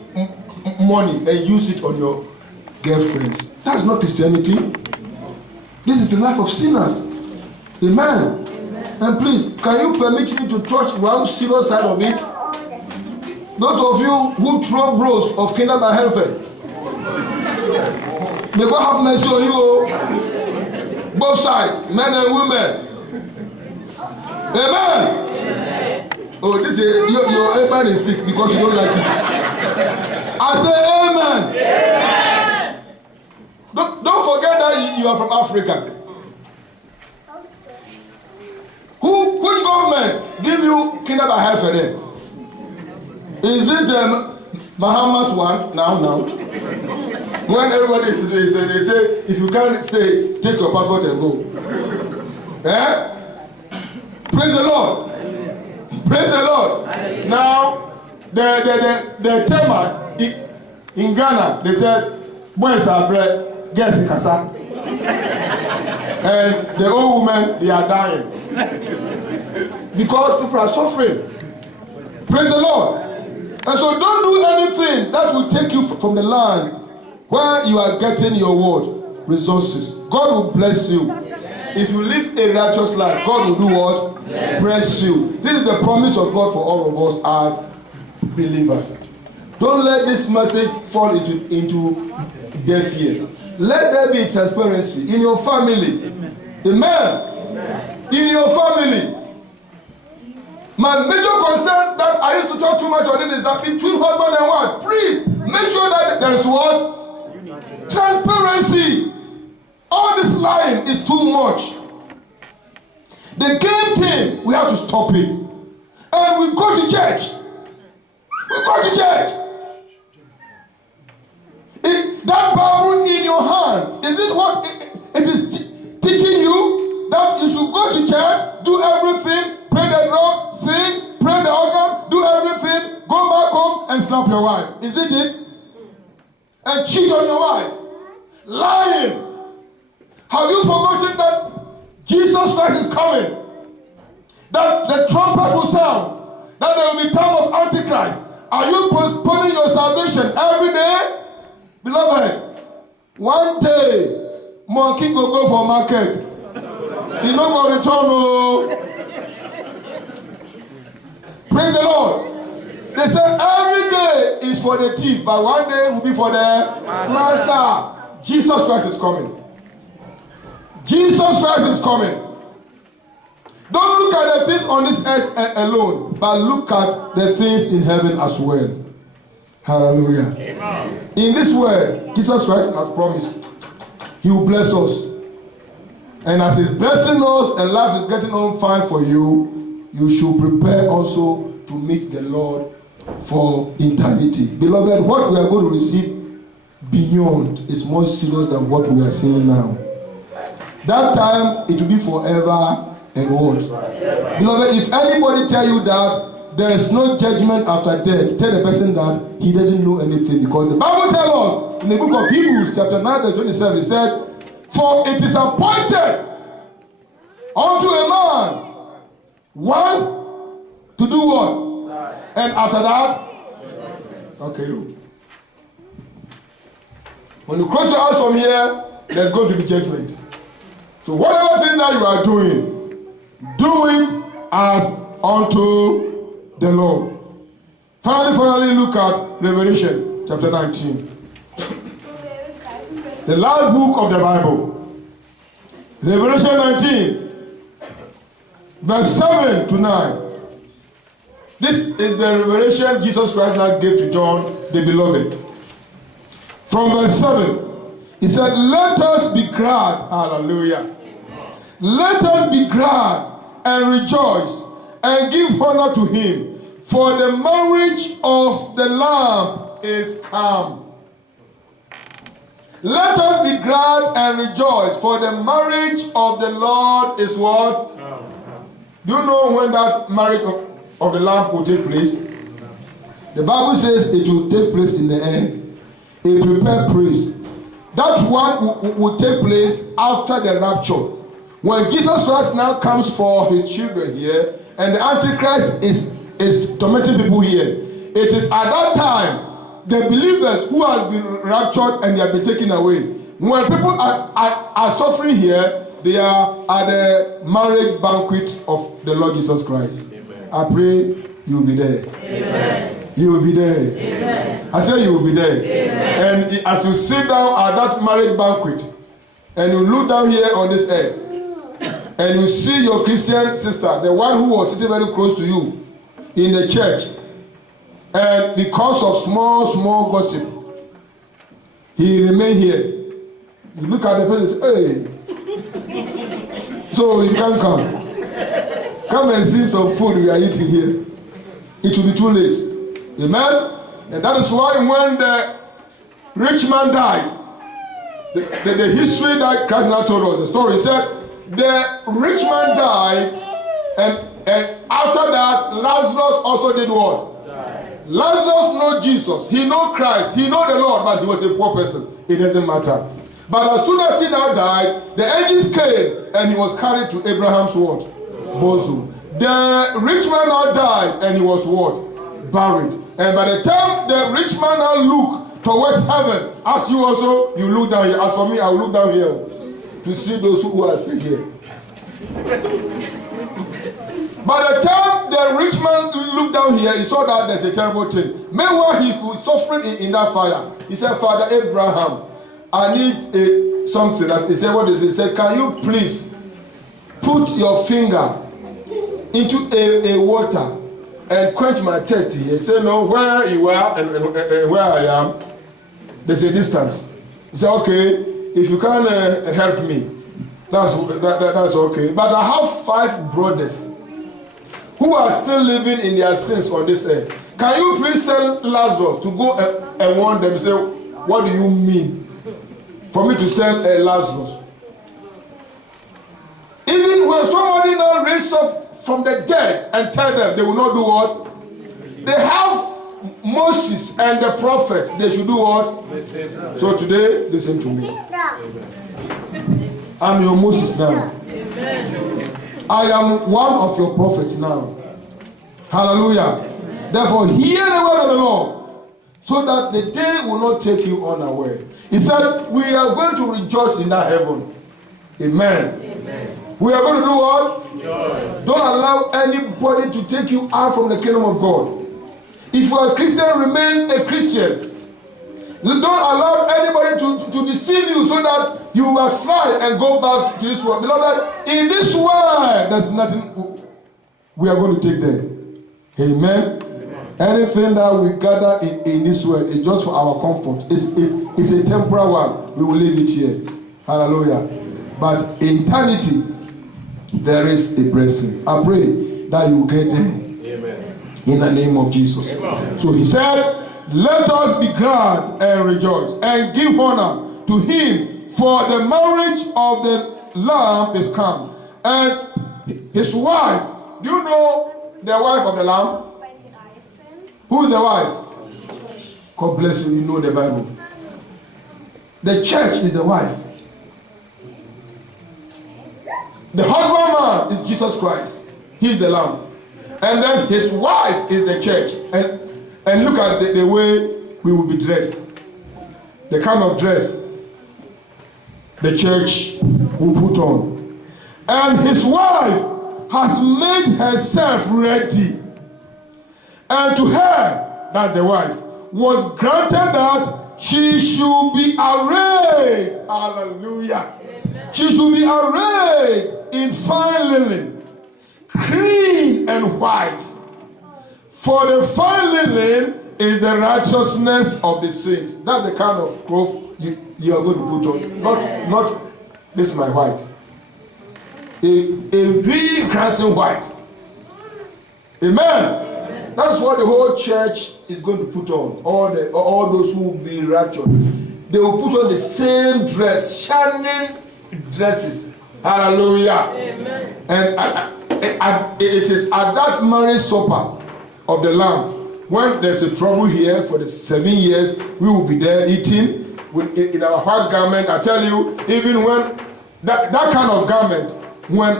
money and use it on your girlfriends. That's not Christianity. This is the life of sinners. Amen. And please, can you permit me to touch one serious side of it? Those of you who throw bros of Kingdom by Hellfire, may God have mercy on you. Both sides, men and women. Amen. Oh, this is your amen is sick because you don't like it. I say amen. Don't forget that you are from Africa. Which government give you Kingdom by Hellfire there? Is it Muhammad's one now? When everybody they say if you can't stay, take your passport and go. Eh? Praise the Lord. Praise the Lord. Now the tema in Ghana, they said, boys are bread, girls kasa. And the old women, they are dying. Because people are suffering. Praise the Lord. And so don't do anything that will take you from the land where you are getting your word, resources. God will bless you. If you live a righteous life, God will do what? Bless you. This is the promise of God for all of us as believers. Don't let this message fall into deaf ears. Let there be transparency in your family. Amen. In your family. My major concern that I used to talk too much on it is that between husband and wife, please make sure that there is what? Transparency. All this lying is too much. The game thing, we have to stop it. And we go to church. That Bible in your hand, is it what it is teaching you? That you should go to church, do everything, play the drum, sing, play the organ, do everything, go back home and slap your wife. Is it it? And cheat on your wife. Lying. Have you forgotten that Jesus Christ is coming? That the trumpet will sound. That there will be time of Antichrist. Are you postponing your salvation every day? Beloved, one day, monkey go for market. He no go return. Oh. Praise the Lord. They say every day is for the thief, but one day will be for the master. Jesus Christ is coming. Jesus Christ is coming. Don't look at the things on this earth alone, but look at the things in heaven as well. Hallelujah. Amen. In this world, Jesus Christ has promised He will bless us. And as He's blessing us and life is getting on fine for you, you should prepare also to meet the Lord for eternity. Beloved, what we are going to receive beyond is more serious than what we are seeing now. That time, it will be forever and what? Beloved, if anybody tell you that there is no judgment after death, tell the person that he doesn't know anything, because the Bible tells us in the book of Hebrews chapter 9 verse 27, it said, for it is appointed unto a man once to do what? And after that, okay. When you cross your eyes from here, there's going to be judgment. So whatever thing that you are doing, do it as unto the Lord. Finally, look at Revelation chapter 19. The last book of the Bible. Revelation 19, verse 7 to 9. This is the revelation Jesus Christ now gave to John the beloved. From verse 7, he said, let us be glad. Hallelujah. Let us be glad and rejoice and give honor to Him. For the marriage of the Lamb is come. Let us be glad and rejoice, for the marriage of the Lord is what? Do you know when that marriage of the Lamb will take place? The Bible says it will take place in the air. A prepared place. That one will take place after the rapture. When Jesus Christ now comes for His children here, and the Antichrist is tormenting people here, it is at that time the believers who have been raptured and they have been taken away. When people are suffering here, they are at the marriage banquet of the Lord Jesus Christ. Amen. I pray you'll be there. Amen. You will be there. Amen. I say you will be there. Amen. And as you sit down at that marriage banquet, and you look down here on this earth, and you see your Christian sister, the one who was sitting very close to you in the church, and because of small gossip, he remained here. You look at the person and say, hey, so you can't come. Come and see some food we are eating here. It will be too late. Amen? And that is why when the rich man died, the history that Christ now told us, the story said, the rich man died, and after that, Lazarus also did what? Died. Lazarus knows Jesus. He knows Christ. He knows the Lord, but he was a poor person. It doesn't matter. But as soon as he now died, the angels came, and he was carried to Abraham's what? Bosom. The rich man now died, and he was what? Buried. And by the time the rich man now looked towards heaven, as you also, you look down here. As for me, I will look down here to see those who are still here. By the time the rich man looked down here, he saw that there's a terrible thing. Meanwhile, he was suffering in that fire. He said, Father Abraham, I need something. He said, what is it? He said, can you please put your finger into a water and quench my thirst here? He said, no, where you are and where I am, there's a distance. He said, okay, if you can help me, that's okay. But I have 5 brothers who are still living in their sins on this earth. Can you please send Lazarus to go and warn them? Say, what do you mean for me to send Lazarus? Even when somebody now raises up from the dead and tell them, they will not do what? They have Moses and the prophet. They should do what? So today, listen to me. I'm your Moses now. I am one of your prophets now. Hallelujah. Therefore, hear the word of the Lord, so that the day will not take you unaware. He said, we are going to rejoice in that heaven. Amen. We are going to do what? Rejoice. Don't allow anybody to take you out from the kingdom of God. If you are a Christian, remain a Christian. Don't allow anybody to deceive you so that you will slide and go back to this world. Beloved, in this world, there's nothing we are going to take there. Amen. Anything that we gather in this world is just for our comfort. It's a temporal one. We will leave it here. Hallelujah. But in eternity, there is a blessing. I pray that you will get there. Amen. In the name of Jesus. Amen. So he said, let us be glad and rejoice and give honor to him, for the marriage of the Lamb is come. And his wife, do you know the wife of the Lamb? Who is the wife? God bless you, you know the Bible. The church is the wife. The husbandman is Jesus Christ. He is the Lamb. And then his wife is the church. And look at the way we will be dressed. The kind of dress the church will put on. And his wife has made herself ready. And to her, that's the wife, was granted that she should be arrayed. Hallelujah. Amen. She should be arrayed in fine linen, clean and white. For the fine linen is the righteousness of the saints. That's the kind of cloth you are going to put on. Not this is my white. A big crimson white. Amen. That's what the whole church is going to put on. All those who will be raptured. They will put on the same dress, shining dresses. Hallelujah. Amen. And it is at that marriage supper of the Lamb, when there's a trouble here for the 7 years, we will be there eating in our white garment. I tell you, even when that kind of garment, when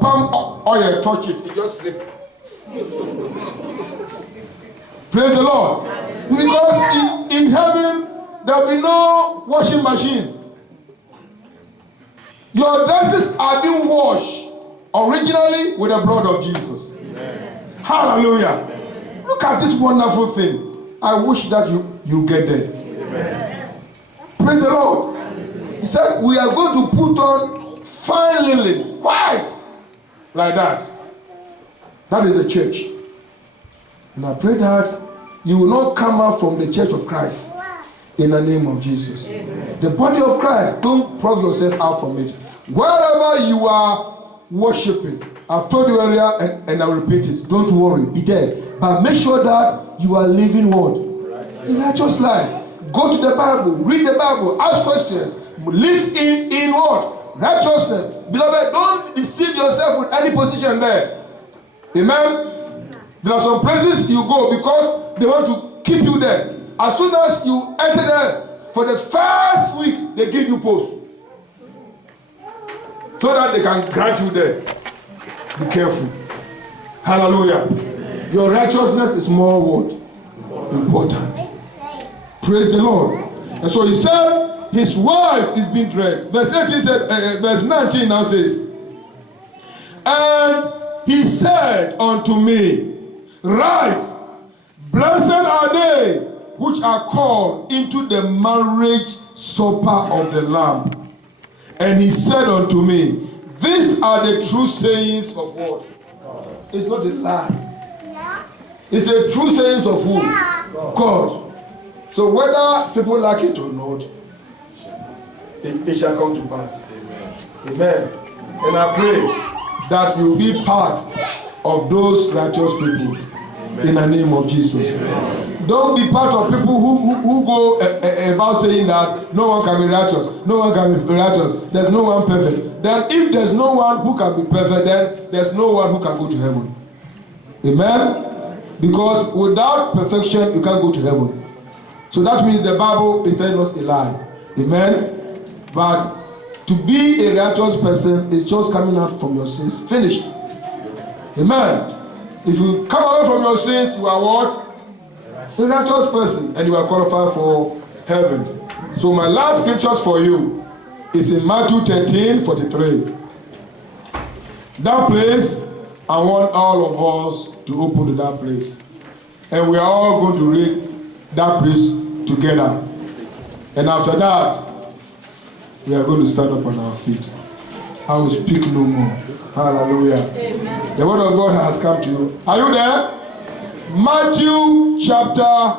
palm oil touch it, it just slips. Praise the Lord. Because in heaven there will be no washing machine. Your dresses are being washed originally with the blood of Jesus. Amen. Hallelujah. Look at this wonderful thing. I wish that you get there. Amen. Praise the Lord. He said, we are going to put on fine linen, white, like that. That is the church. And I pray that you will not come out from the church of Christ in the name of Jesus. Amen. The body of Christ, don't prove yourself out from it. Wherever you are worshiping, I've told you earlier and I'll repeat it. Don't worry, be there. But make sure that you are living what? In righteous life. Go to the Bible, read the Bible, ask questions, live in what? Righteousness. Beloved, don't deceive yourself with any position there. Amen? There are some places you go because they want to keep you there. As soon as you enter there, for the first week, they give you post. So that they can grant you there. Be careful. Hallelujah. Your righteousness is more what? Important. Praise the Lord. And so he said, his wife is being dressed. Verse 18 said, verse 19 now says, and he said unto me, right, blessed are they which are called into the marriage supper of the Lamb. And he said unto me, these are the true sayings of what? It's not a lie. It's a true sayings of who? God. So whether people like it or not, it shall come to pass. Amen. And I pray that you'll be part of those righteous people. Amen. In the name of Jesus. Amen. Don't be part of people who go about saying that no one can be righteous. No one can be righteous. There's no one perfect. Then if there's no one who can be perfect, then there's no one who can go to heaven. Amen? Because without perfection, you can't go to heaven. So that means the Bible is telling us a lie. Amen? But to be a righteous person is just coming out from your sins. Finished. Amen? If you come away from your sins, you are what? A righteous person. And you are qualified for heaven. So my last scriptures for you is in Matthew 13:43. That place, I want all of us to open to that place. And we are all going to read that place together. And after that, we are going to stand up on our feet. I will speak no more. Hallelujah. Amen. The word of God has come to you. Are you there? Matthew chapter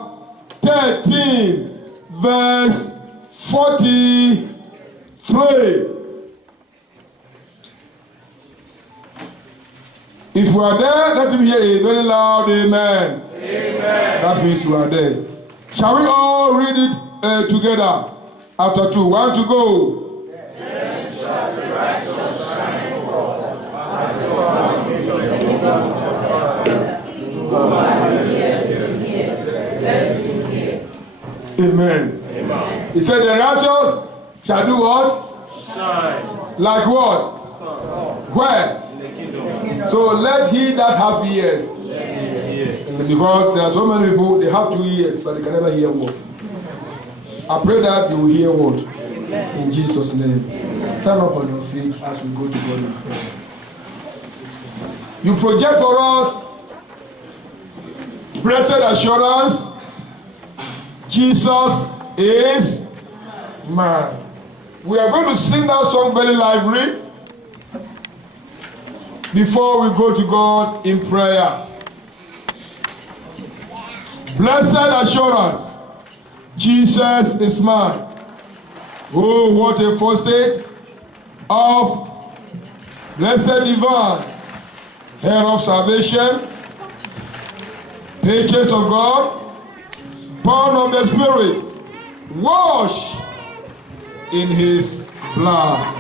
13, verse 43. If you are there, let me hear a very loud amen. Amen. That means you are there. Shall we all read it together? After 2, 1 to go. Then shall the righteous shine forth as the sun in the kingdom of God. Whoever hears to hear, let him hear. Amen. Amen. He said the righteous shall do what? Shine. Like what? Sun. Where? In the kingdom. So let he that have ears. Because there are so many people, they have 2 ears, but they can never hear word. I pray that you will hear word. In Jesus' name. Stand up on your feet as we go to God in prayer. You project for us blessed assurance. Jesus is mine. We are going to sing that song very lively before we go to God in prayer. Blessed assurance, Jesus is mine. Oh, what a first of blessed divine, hair of salvation, pages of God, born of the Spirit, washed in his blood.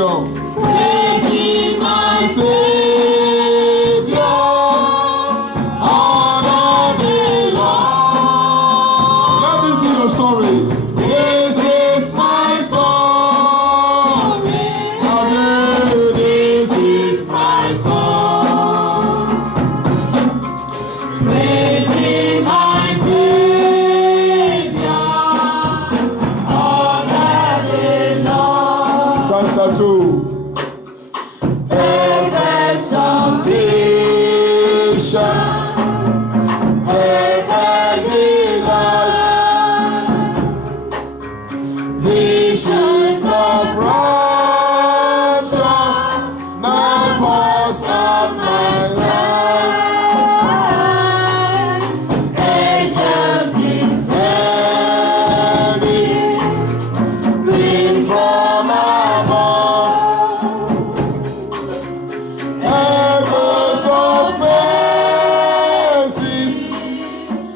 Savior. Praising my Savior. All the day long. Let me be your story. This is my story. This is my song. Praising my Savior. All the day long. Stanza 2. Perfect salvation, perfect delight, visions of rapture, now past of my life, angels descending, bring from above. Echoes of praises,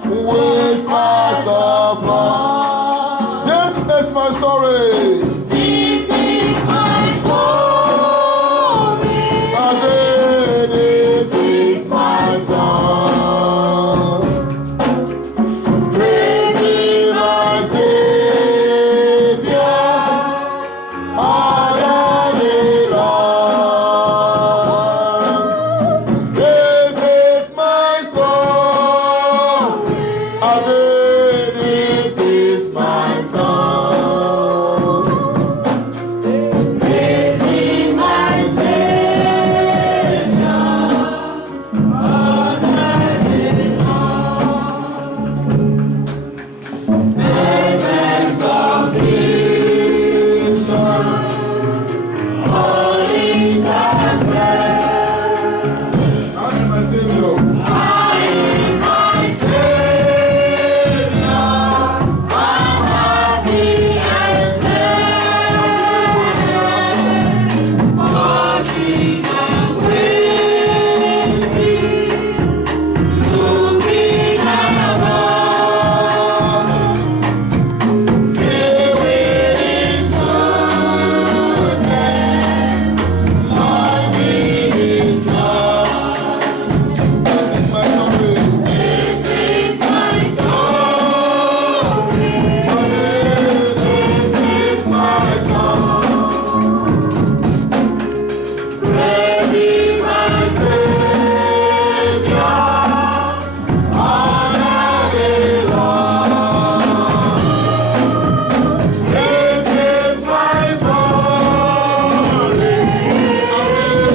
whispers of love. This is my story. This is my story. This is my song. Praising my Savior. All the day long. This is my story. This is my song. Praising my Savior. All the day long. Perfect salvation. All is as well. I am my Savior. I am my Savior. I'm happy and blessed. Watching and waiting, looking above. Here with His goodness, lost in His love. This is my story. This is my story. This is my song. Praising my Savior all the day long. This is my story.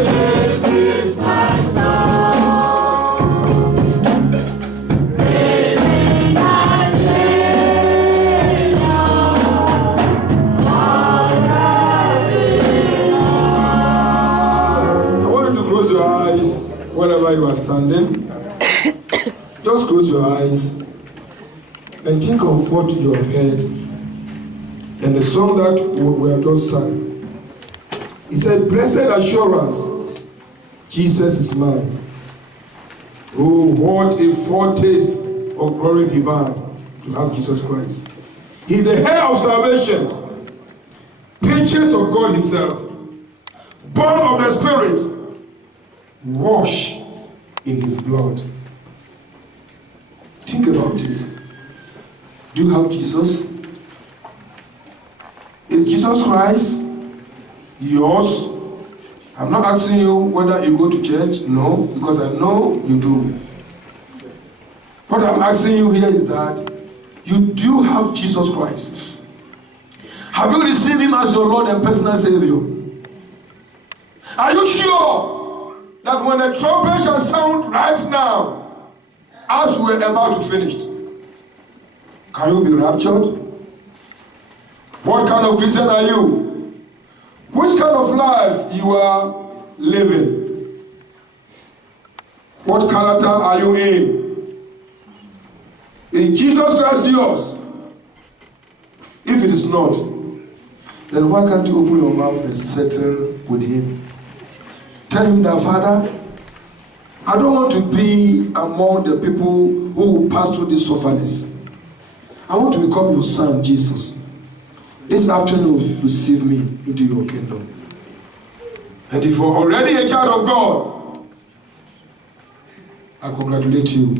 This is my song. Praising my Savior all the day long. I want you to close your eyes wherever you are standing. Just close your eyes and think of what you have heard and the song that we have just sang. He said, "Blessed assurance, Jesus is mine. Oh, what a foretaste of glory divine to have Jesus Christ. He is the heir of salvation, pictures of God Himself, born of the Spirit, washed in His blood." Think about it. Do you have Jesus? Is Jesus Christ yours? I'm not asking you whether you go to church. No, because I know you do. What I'm asking you here is that you do have Jesus Christ. Have you received Him as your Lord and personal Savior? Are you sure that when the trumpet shall sound right now, as we're about to finish, can you be raptured? What kind of Christian are you? Which kind of life you are living? What character are you in? Is Jesus Christ yours? If it is not, then why can't you open your mouth and settle with Him? Tell Him that, Father, I don't want to be among the people who will pass through this suffering. I want to become your son, Jesus. This afternoon, receive me into your kingdom. And if you're already a child of God, I congratulate you.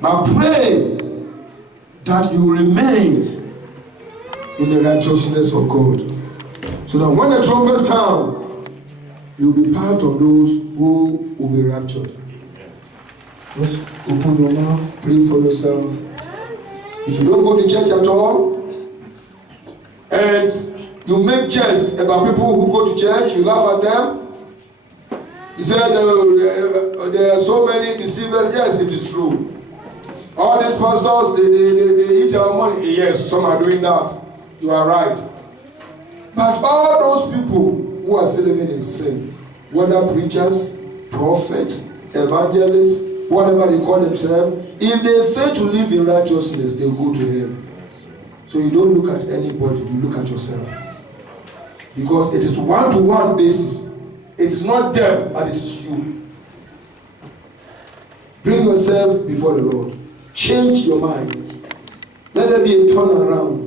But pray that you remain in the righteousness of God. So that when the trumpet sound, you'll be part of those who will be raptured. Just open your mouth, pray for yourself. If you don't go to church at all, and you make jest about people who go to church, you laugh at them. He said there are so many deceivers. Yes, it is true. All these pastors, they eat our money. Yes, some are doing that. You are right. But all those people who are still living in sin, whether preachers, prophets, evangelists, whatever they call themselves, if they fail to live in righteousness, they go to hell. So you don't look at anybody, you look at yourself. Because it is one-to-one basis. It is not them, but it is you. Bring yourself before the Lord. Change your mind. Let there be a turnaround.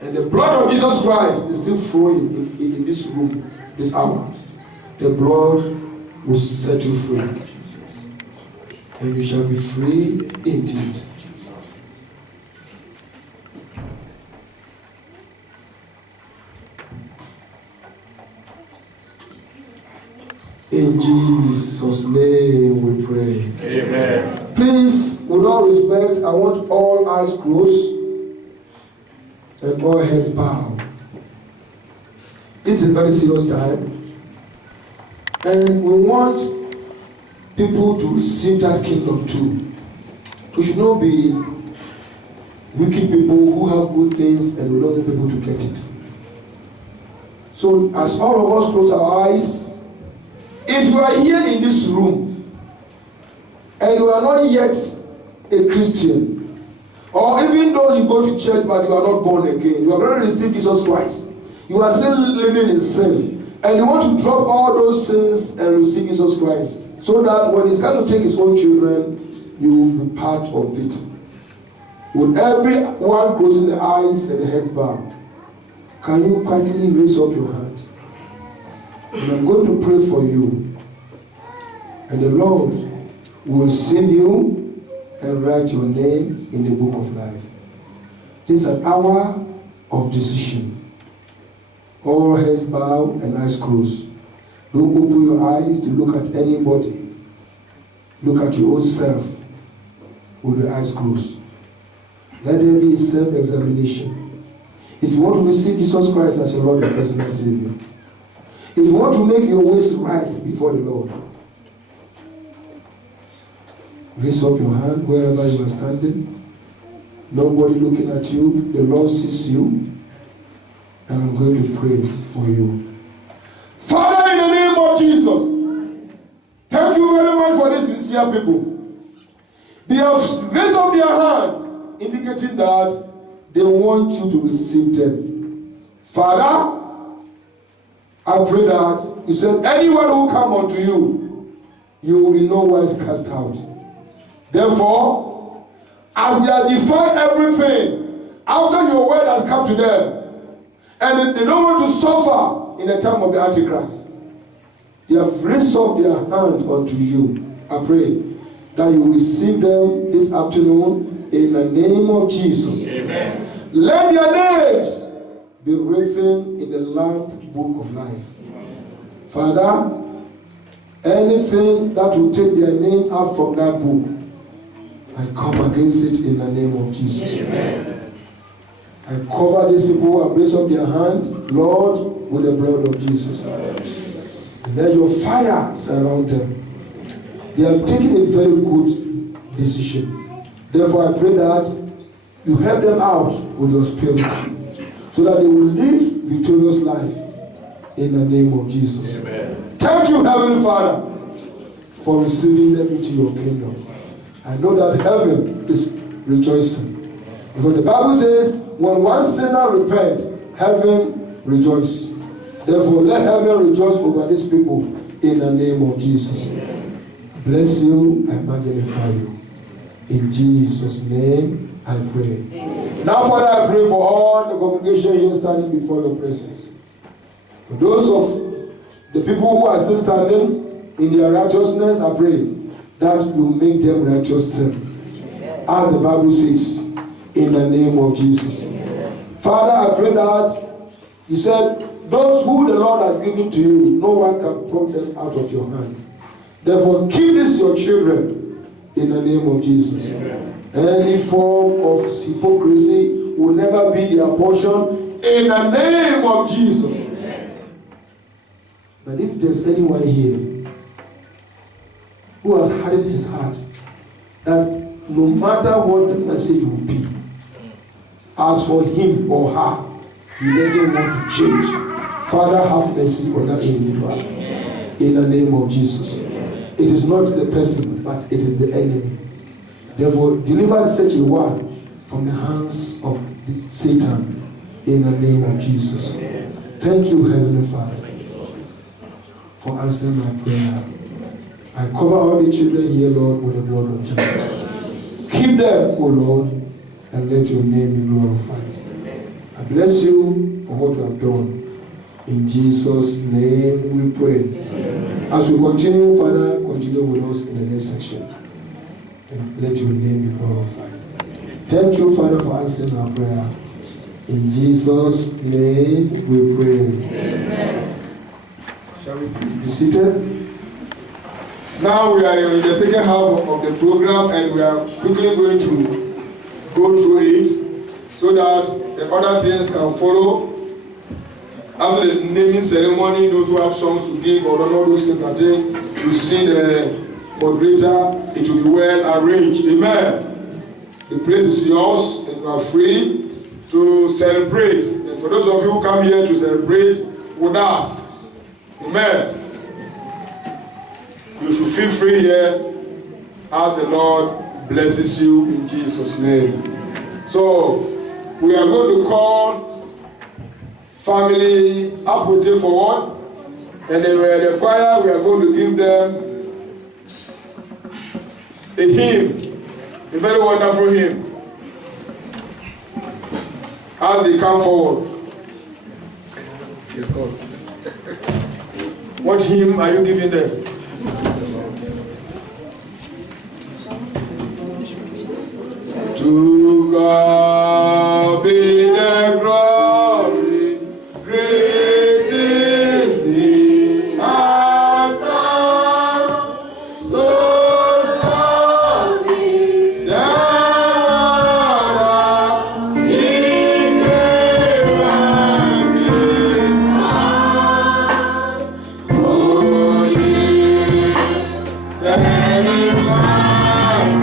And the blood of Jesus Christ is still flowing in this room, this hour. The blood will set you free. And you shall be free indeed. In Jesus' name we pray. Amen. Please, with all respect, I want all eyes closed and all heads bowed. This is a very serious time. And we want people to receive that kingdom too. We should not be wicked people who have good things and we don't want people to get it. So as all of us close our eyes, if you are here in this room and you are not yet a Christian, or even though you go to church but you are not born again, you have already received Jesus Christ, you are still living in sin, and you want to drop all those sins and receive Jesus Christ, so that when he's going to take his own children, you will be part of it. With everyone closing the eyes and the heads bowed, can you quietly raise up your hand? And I'm going to pray for you. And the Lord will save you and write your name in the book of life. This is an hour of decision. All heads bowed and eyes closed. Don't open your eyes to look at anybody. Look at your own self with your eyes closed. Let there be a self-examination. If you want to receive Jesus Christ as your Lord and personal Savior, if you want to make your ways right before the Lord, raise up your hand wherever you are standing. Nobody looking at you. The Lord sees you. And I'm going to pray for you. Father, in the name of Jesus, thank you very much for these sincere people. They have raised up their hand, indicating that they want you to receive them. Father, I pray that you said anyone who come unto you, you will in no wise cast out. Therefore, as they have defied everything after your word has come to them, and they don't want to suffer in the time of the Antichrist, they have raised up their hand unto you. I pray that you receive them this afternoon in the name of Jesus. Amen. Let their names be written in the Lamb book of life. Father, anything that will take their name out from that book, I come against it in the name of Jesus. Amen. I cover these people who have raised up their hand, Lord, with the blood of Jesus. And let your fire surround them. They have taken a very good decision. Therefore, I pray that you help them out with your spirit, so that they will live victorious life in the name of Jesus. Amen. Thank you, Heavenly Father, for receiving them into your kingdom. I know that heaven is rejoicing. Because the Bible says, when one sinner repents, heaven rejoices. Therefore, let heaven rejoice over these people in the name of Jesus. Bless you and magnify you. In Jesus' name, I pray. Now, Father, I pray for all the congregation here standing before your presence. For those of The people who are still standing in their righteousness, I pray that you make them righteous too. As the Bible says, in the name of Jesus. Father, I pray that you said, those who the Lord has given to you, no one can pluck them out of your hand. Therefore, keep this your children in the name of Jesus. Any form of hypocrisy will never be their portion in the name of Jesus. But if there's anyone here who has hardened his heart, that no matter what the message will be, as for him or her, he doesn't want to change. Father, have mercy on that individual. In the name of Jesus. It is not the person, but it is the enemy. Therefore, deliver such a one from the hands of Satan. In the name of Jesus. Thank you, Heavenly Father, for answering my prayer. I cover all the children here, Lord, with the blood of Jesus. Keep them, O Lord, and let your name be glorified. I bless you for what you have done. In Jesus' name we pray. As we continue, Father, continue with us in the next section. And let your name be glorified. Thank you, Father, for answering our prayer. In Jesus' name we pray. Amen. Shall we please be seated? Now we are in the second half of the program, and we are quickly going to go through it so that the other things can follow. After the naming ceremony, those who have songs to give or don't know those things, I think you see the moderator, it will be well arranged. Amen. The place is yours, and you are free to celebrate. And for those of you who come here to celebrate with us, amen, you should feel free here as the Lord blesses you in Jesus' name. So, we are going to call family Apothe forward, and then the choir, we are going to give them a hymn, a very wonderful hymn, as they come forward. Yes, God. What hymn are you giving them? To God be the glory, great is He, has done so sorry that He gave us His Son. Oh, yeah, there is life.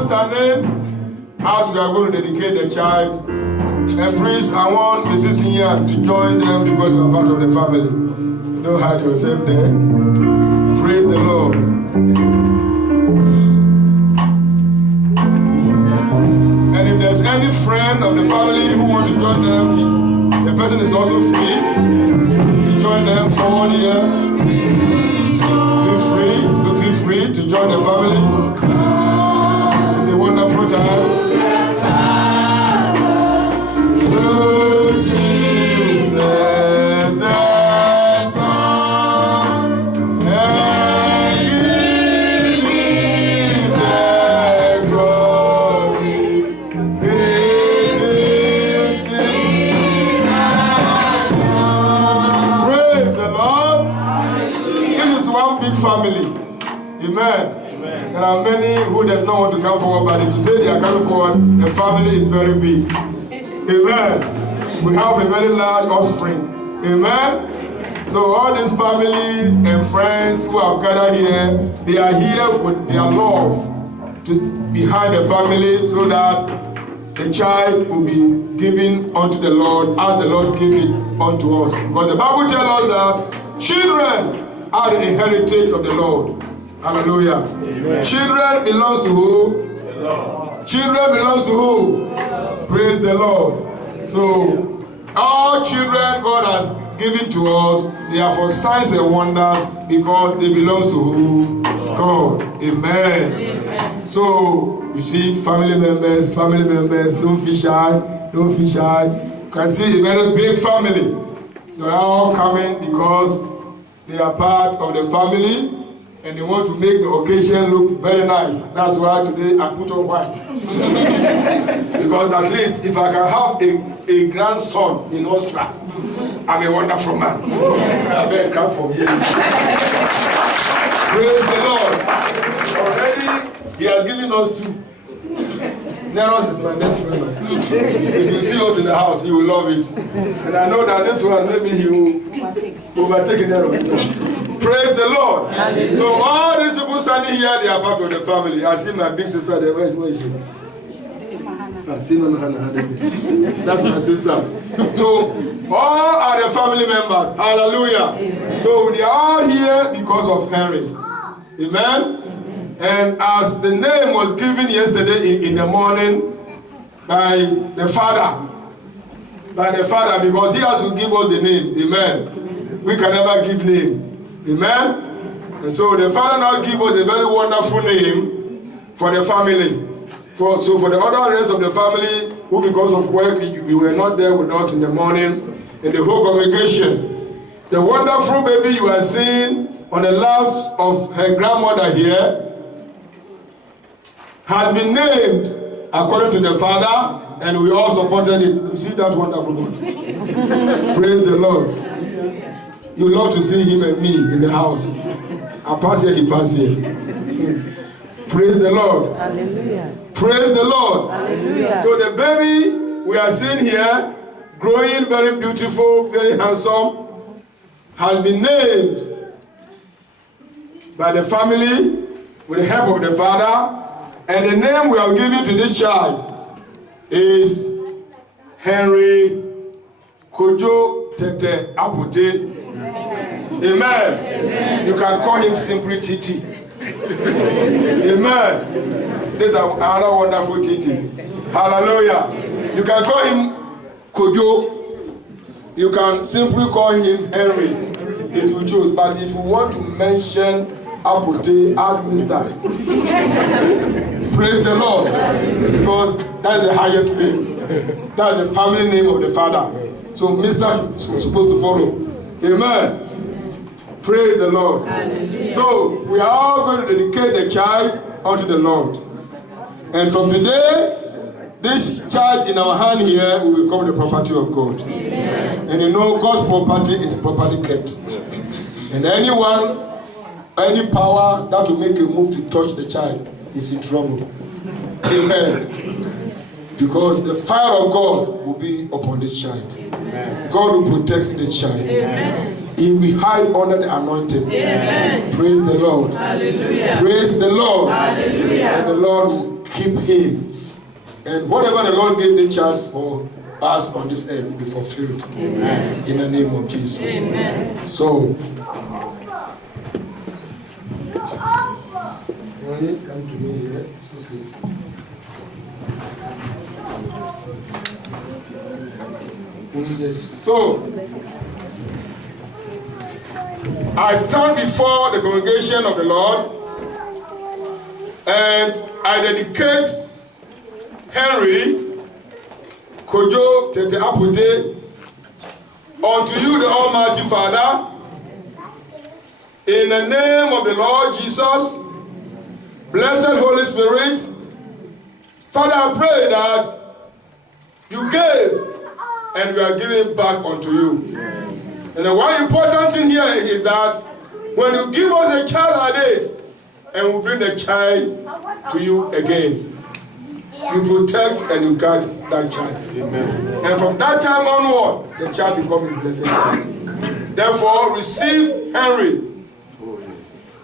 all standing as we are going to dedicate the child. And please, I want Mrs. Ian to join them because you are part of the family. Don't hide yourself there. Praise the Lord. And if there's any friend of the family who wants to join them, the person is also free to join them forward here. Feel free to join the family. It's a wonderful time. To Jesus the Son, and give Him the glory. It is in Praise the Lord. This is one big family. Amen. There are many who does not want to come forward, but if you say they are coming forward, the family is very big. Amen. We have a very large offspring. Amen. So all this family and friends who have gathered here, they are here with their love behind the family so that the child will be given unto the Lord as the Lord gave it unto us. Because the Bible tells us that children are the heritage of the Lord. Hallelujah. Amen. Children belongs to who? The Lord. Children belongs to who? Praise the Lord. So, all children God has given to us, they are for signs and wonders because they belong to who? God. Amen. Amen. So, you see, family members, don't feel shy. You can see a very big family. They are all coming because they are part of the family. And they want to make the occasion look very nice. That's why today I put on white. Because at least if I can have a grandson in Austria, I'm a wonderful man. I better clap for me. Praise the Lord. Already, He has given us two. Neros is my next friend. If you see us in the house, you will love it. And I know that this one, maybe he will overtake Neros. Praise the Lord. Hallelujah. So all these people standing here, they are part of the family. I see my big sister there. Where is she? That's my sister. So all are the family members. Hallelujah. Amen. So they are all here because of Henry. Amen. And as the name was given yesterday in the morning by the father, because he has to give us the name. Amen. We can never give name. Amen. And so the father now gives us a very wonderful name for the family. For the other rest of the family who because of work we were not there with us in the morning, and the whole congregation, the wonderful baby you are seeing on the laps of her grandmother here has been named according to the father, and we all supported it. You see that wonderful boy? Praise the Lord. You love to see him and me in the house. I pass here, he pass here. Praise the Lord. Hallelujah. Praise the Lord. Hallelujah. So the baby we are seeing here, growing very beautiful, very handsome, has been named by the family with the help of the father. And the name we are giving to this child is Henry Kojo Tete Apote. Amen. Amen. You can call him simply Titi. Amen. This is another wonderful Titi. Hallelujah. You can call him Kojo. You can simply call him Henry if you choose. But if you want to mention Apote, add Mr. Praise the Lord. Because that is the highest name. That is the family name of the father. So Mr. is supposed to follow. Amen. Praise the Lord. Hallelujah. So we are all going to dedicate the child unto the Lord. And from today, this child in our hand here will become the property of God. Amen. And you know God's property is properly kept. And anyone, any power that will make a move to touch the child is in trouble. Amen. Because the fire of God will be upon this child. Amen. God will protect this child. Amen. He will hide under the anointing. Amen. Praise the Lord. Hallelujah. Praise the Lord. Hallelujah. And the Lord will keep him. And whatever the Lord gave the child for us on this earth will be fulfilled. Amen. In the name of Jesus. Amen. So, come to me here. Okay. So, I stand before the congregation of the Lord and I dedicate Henry Kojo Tete Apute unto you, the Almighty Father, in the name of the Lord Jesus. Blessed Holy Spirit, Father, I pray that you gave and we are giving back unto you. And the one important thing here is that when you give us a child like this and we bring the child to you again, you protect and you guard that child. Amen. And from that time onward, the child becomes a blessed child. Therefore, receive Henry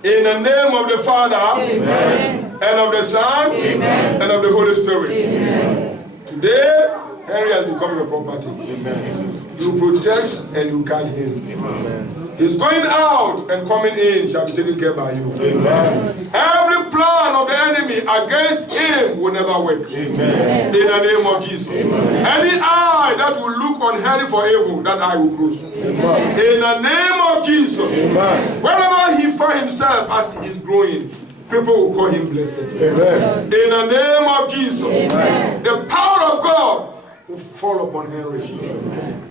in the name of the Father, amen, and of the Son, amen, and of the Holy Spirit. Amen. Today, Henry has become your property. Amen. You protect and you guard him. Amen. His going out and coming in shall be taken care by you. Amen. Every plan of the enemy against him will never work. Amen. In the name of Jesus. Amen. Any eye that will look on Henry for evil, that eye will close. Amen. In the name of Jesus. Amen. Wherever he finds himself as he is growing, people will call him blessed. Amen. In the name of Jesus. Amen. The power of God will fall upon Henry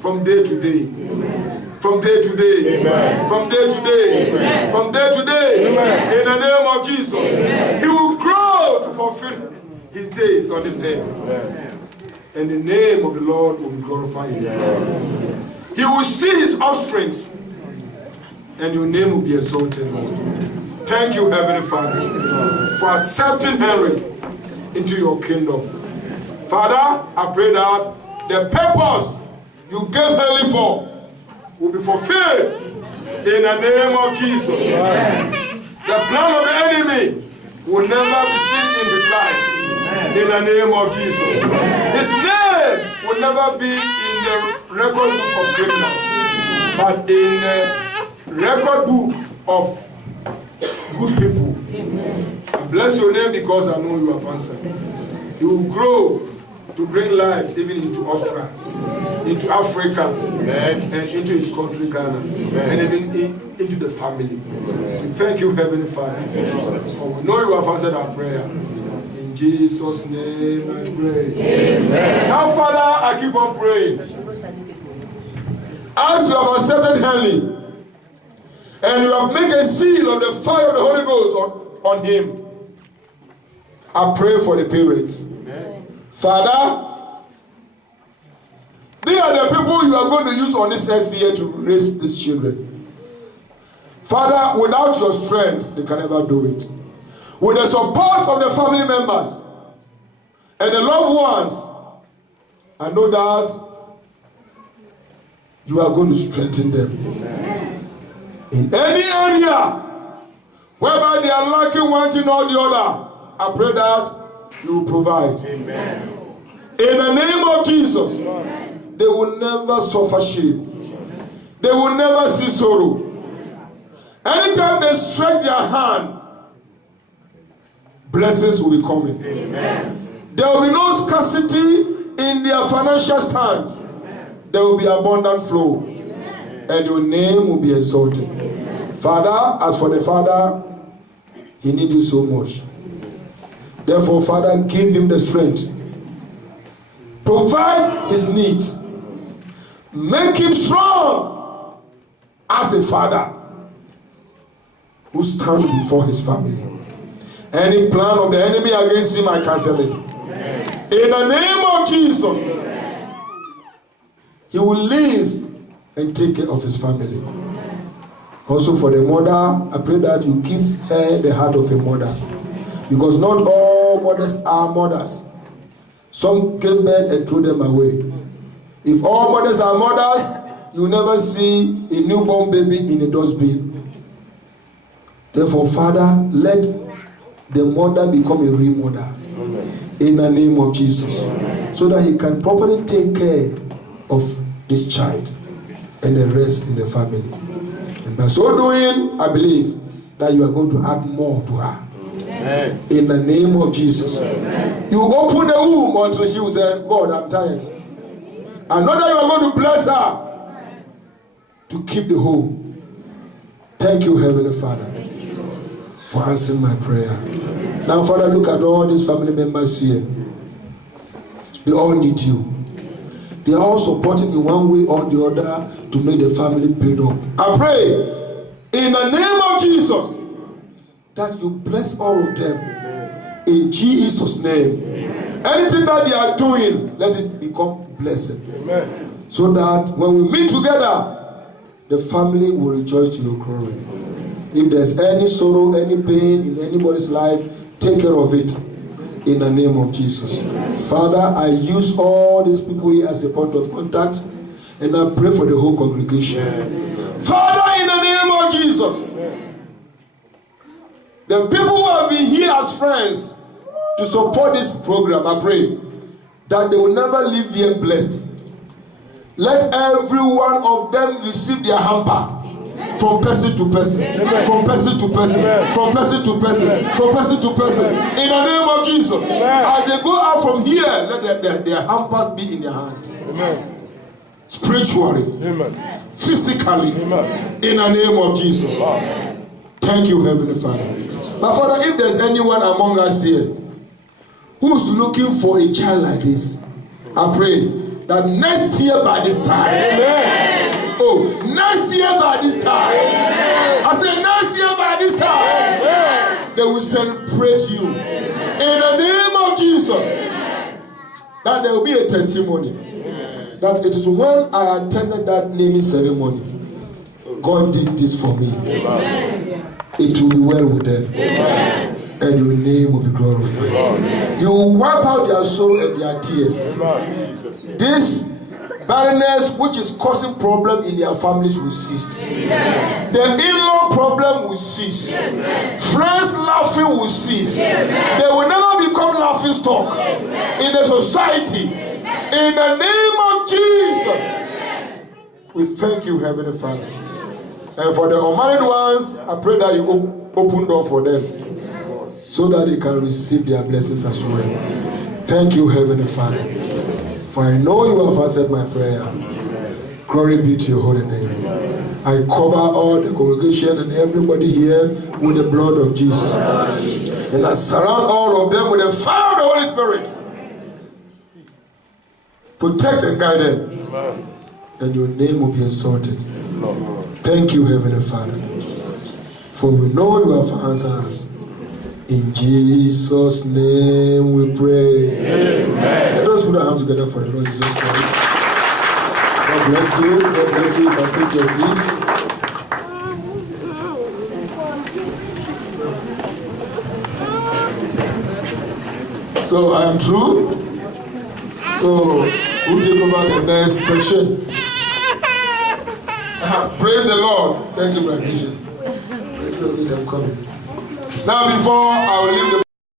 from day to day. Amen. From day to day. Amen. From day to day. Amen. From day to day. Amen. In the name of Jesus. Amen. He will grow to fulfill his days on this earth. Amen. And the name of the Lord will be glorified in his life. He will see his offsprings and your name will be exalted, Lord. Thank you, Heavenly Father, for accepting Henry into your kingdom. Father, I pray that the purpose you gave Henry for will be fulfilled in the name of Jesus. Amen. The plan of the enemy will never be seen in his life. Amen. In the name of Jesus. Amen. His name will never be in the record book of criminals, but in the record book of good people. Amen. I bless your name because I know you have answered. You will grow to bring light even into Australia, into Africa, amen, and into his country, Ghana, amen, and even into the family. Amen. We thank you, Heavenly Father, for we know you have answered our prayer. In Jesus' name I pray. Amen. Now, Father, I keep on praying. As you have accepted Henry, and you have made a seal of the fire of the Holy Ghost on him, I pray for the parents. Amen. Father, they are the people you are going to use on this earth here to raise these children. Father, without your strength, they can never do it. With the support of the family members and the loved ones, I know that you are going to strengthen them. Amen. In any area whereby they are lacking one thing or the other, I pray that you will provide. Amen. In the name of Jesus, amen, they will never suffer shame. They will never see sorrow. Anytime they stretch their hand, blessings will be coming. Amen. There will be no scarcity in their financial stand. There will be abundant flow. Amen. And your name will be exalted. Amen. Father, as for the father, he needs you so much. Therefore, Father, give him the strength. Provide his needs. Make him strong as a father who stands before his family. Any plan of the enemy against him, I cancel it. In the name of Jesus, he will live and take care of his family. Also for the mother, I pray that you give her the heart of a mother. Because not all mothers are mothers. Some gave birth and threw them away. If all mothers are mothers, you will never see a newborn baby in a dustbin. Therefore, Father, let the mother become a real mother. Amen. in the name of Jesus, so that he can properly take care of this child and the rest in the family. And by so doing, I believe that you are going to add more to her. Amen. In the name of Jesus. Amen. You open the womb until she will say, God, I'm tired. I know that you are going to bless her to keep the home. Thank you, Heavenly Father, for answering my prayer. Now, Father, look at all these family members here. They all need you. They are all supporting in one way or the other to make the family build up. I pray in the name of Jesus that you bless all of them in Jesus' name. Anything that they are doing, let it become blessing. Amen. So that when we meet together, the family will rejoice to your glory. If there's any sorrow, any pain in anybody's life, take care of it in the name of Jesus. Father, I use all these people here as a point of contact, and I pray for the whole congregation. Father, in the name of Jesus, the people who have been here as friends to support this program, I pray that they will never leave here blessed. Let every one of them receive their hamper. From person to person, from person to person, from person to person, from person to person. In the name of Jesus, as they go out from here, let their hampers be in their hand. Amen. Spiritually, amen. Physically, amen. In the name of Jesus. Thank you, Heavenly Father. But Father, if there's anyone among us here who's looking for a child like this, I pray that next year by this time, amen. Oh, next year by this time, I said next year by this time, they will celebrate you in the name of Jesus. That there will be a testimony that it is when I attended that naming ceremony, God did this for me. It will be well with them, and your name will be glorified. You will wipe out their sorrow and their tears. This barrenness which is causing problem in their families will cease. The in-law problem will cease. Friends laughing will cease. They will never become laughing stock in the society. In the name of Jesus, we thank you, Heavenly Father. And for the unmarried ones, I pray that you open door for them so that they can receive their blessings as well. Thank you, Heavenly Father. For I know you have answered my prayer. Glory be to your holy name. I cover all the congregation and everybody here with the blood of Jesus. And I surround all of them with the fire of the Holy Spirit. Protect and guide them. And your name will be exalted. Thank you, Heavenly Father. For we know you have answered us. In Jesus' name we pray. Amen. Let us put our hands together for the Lord Jesus Christ. God bless you. God bless you. You can take your seat. So I am through. So we'll take over the next section. Praise the Lord. Thank you, my vision. Thank you, I'm coming. Now, before I will leave the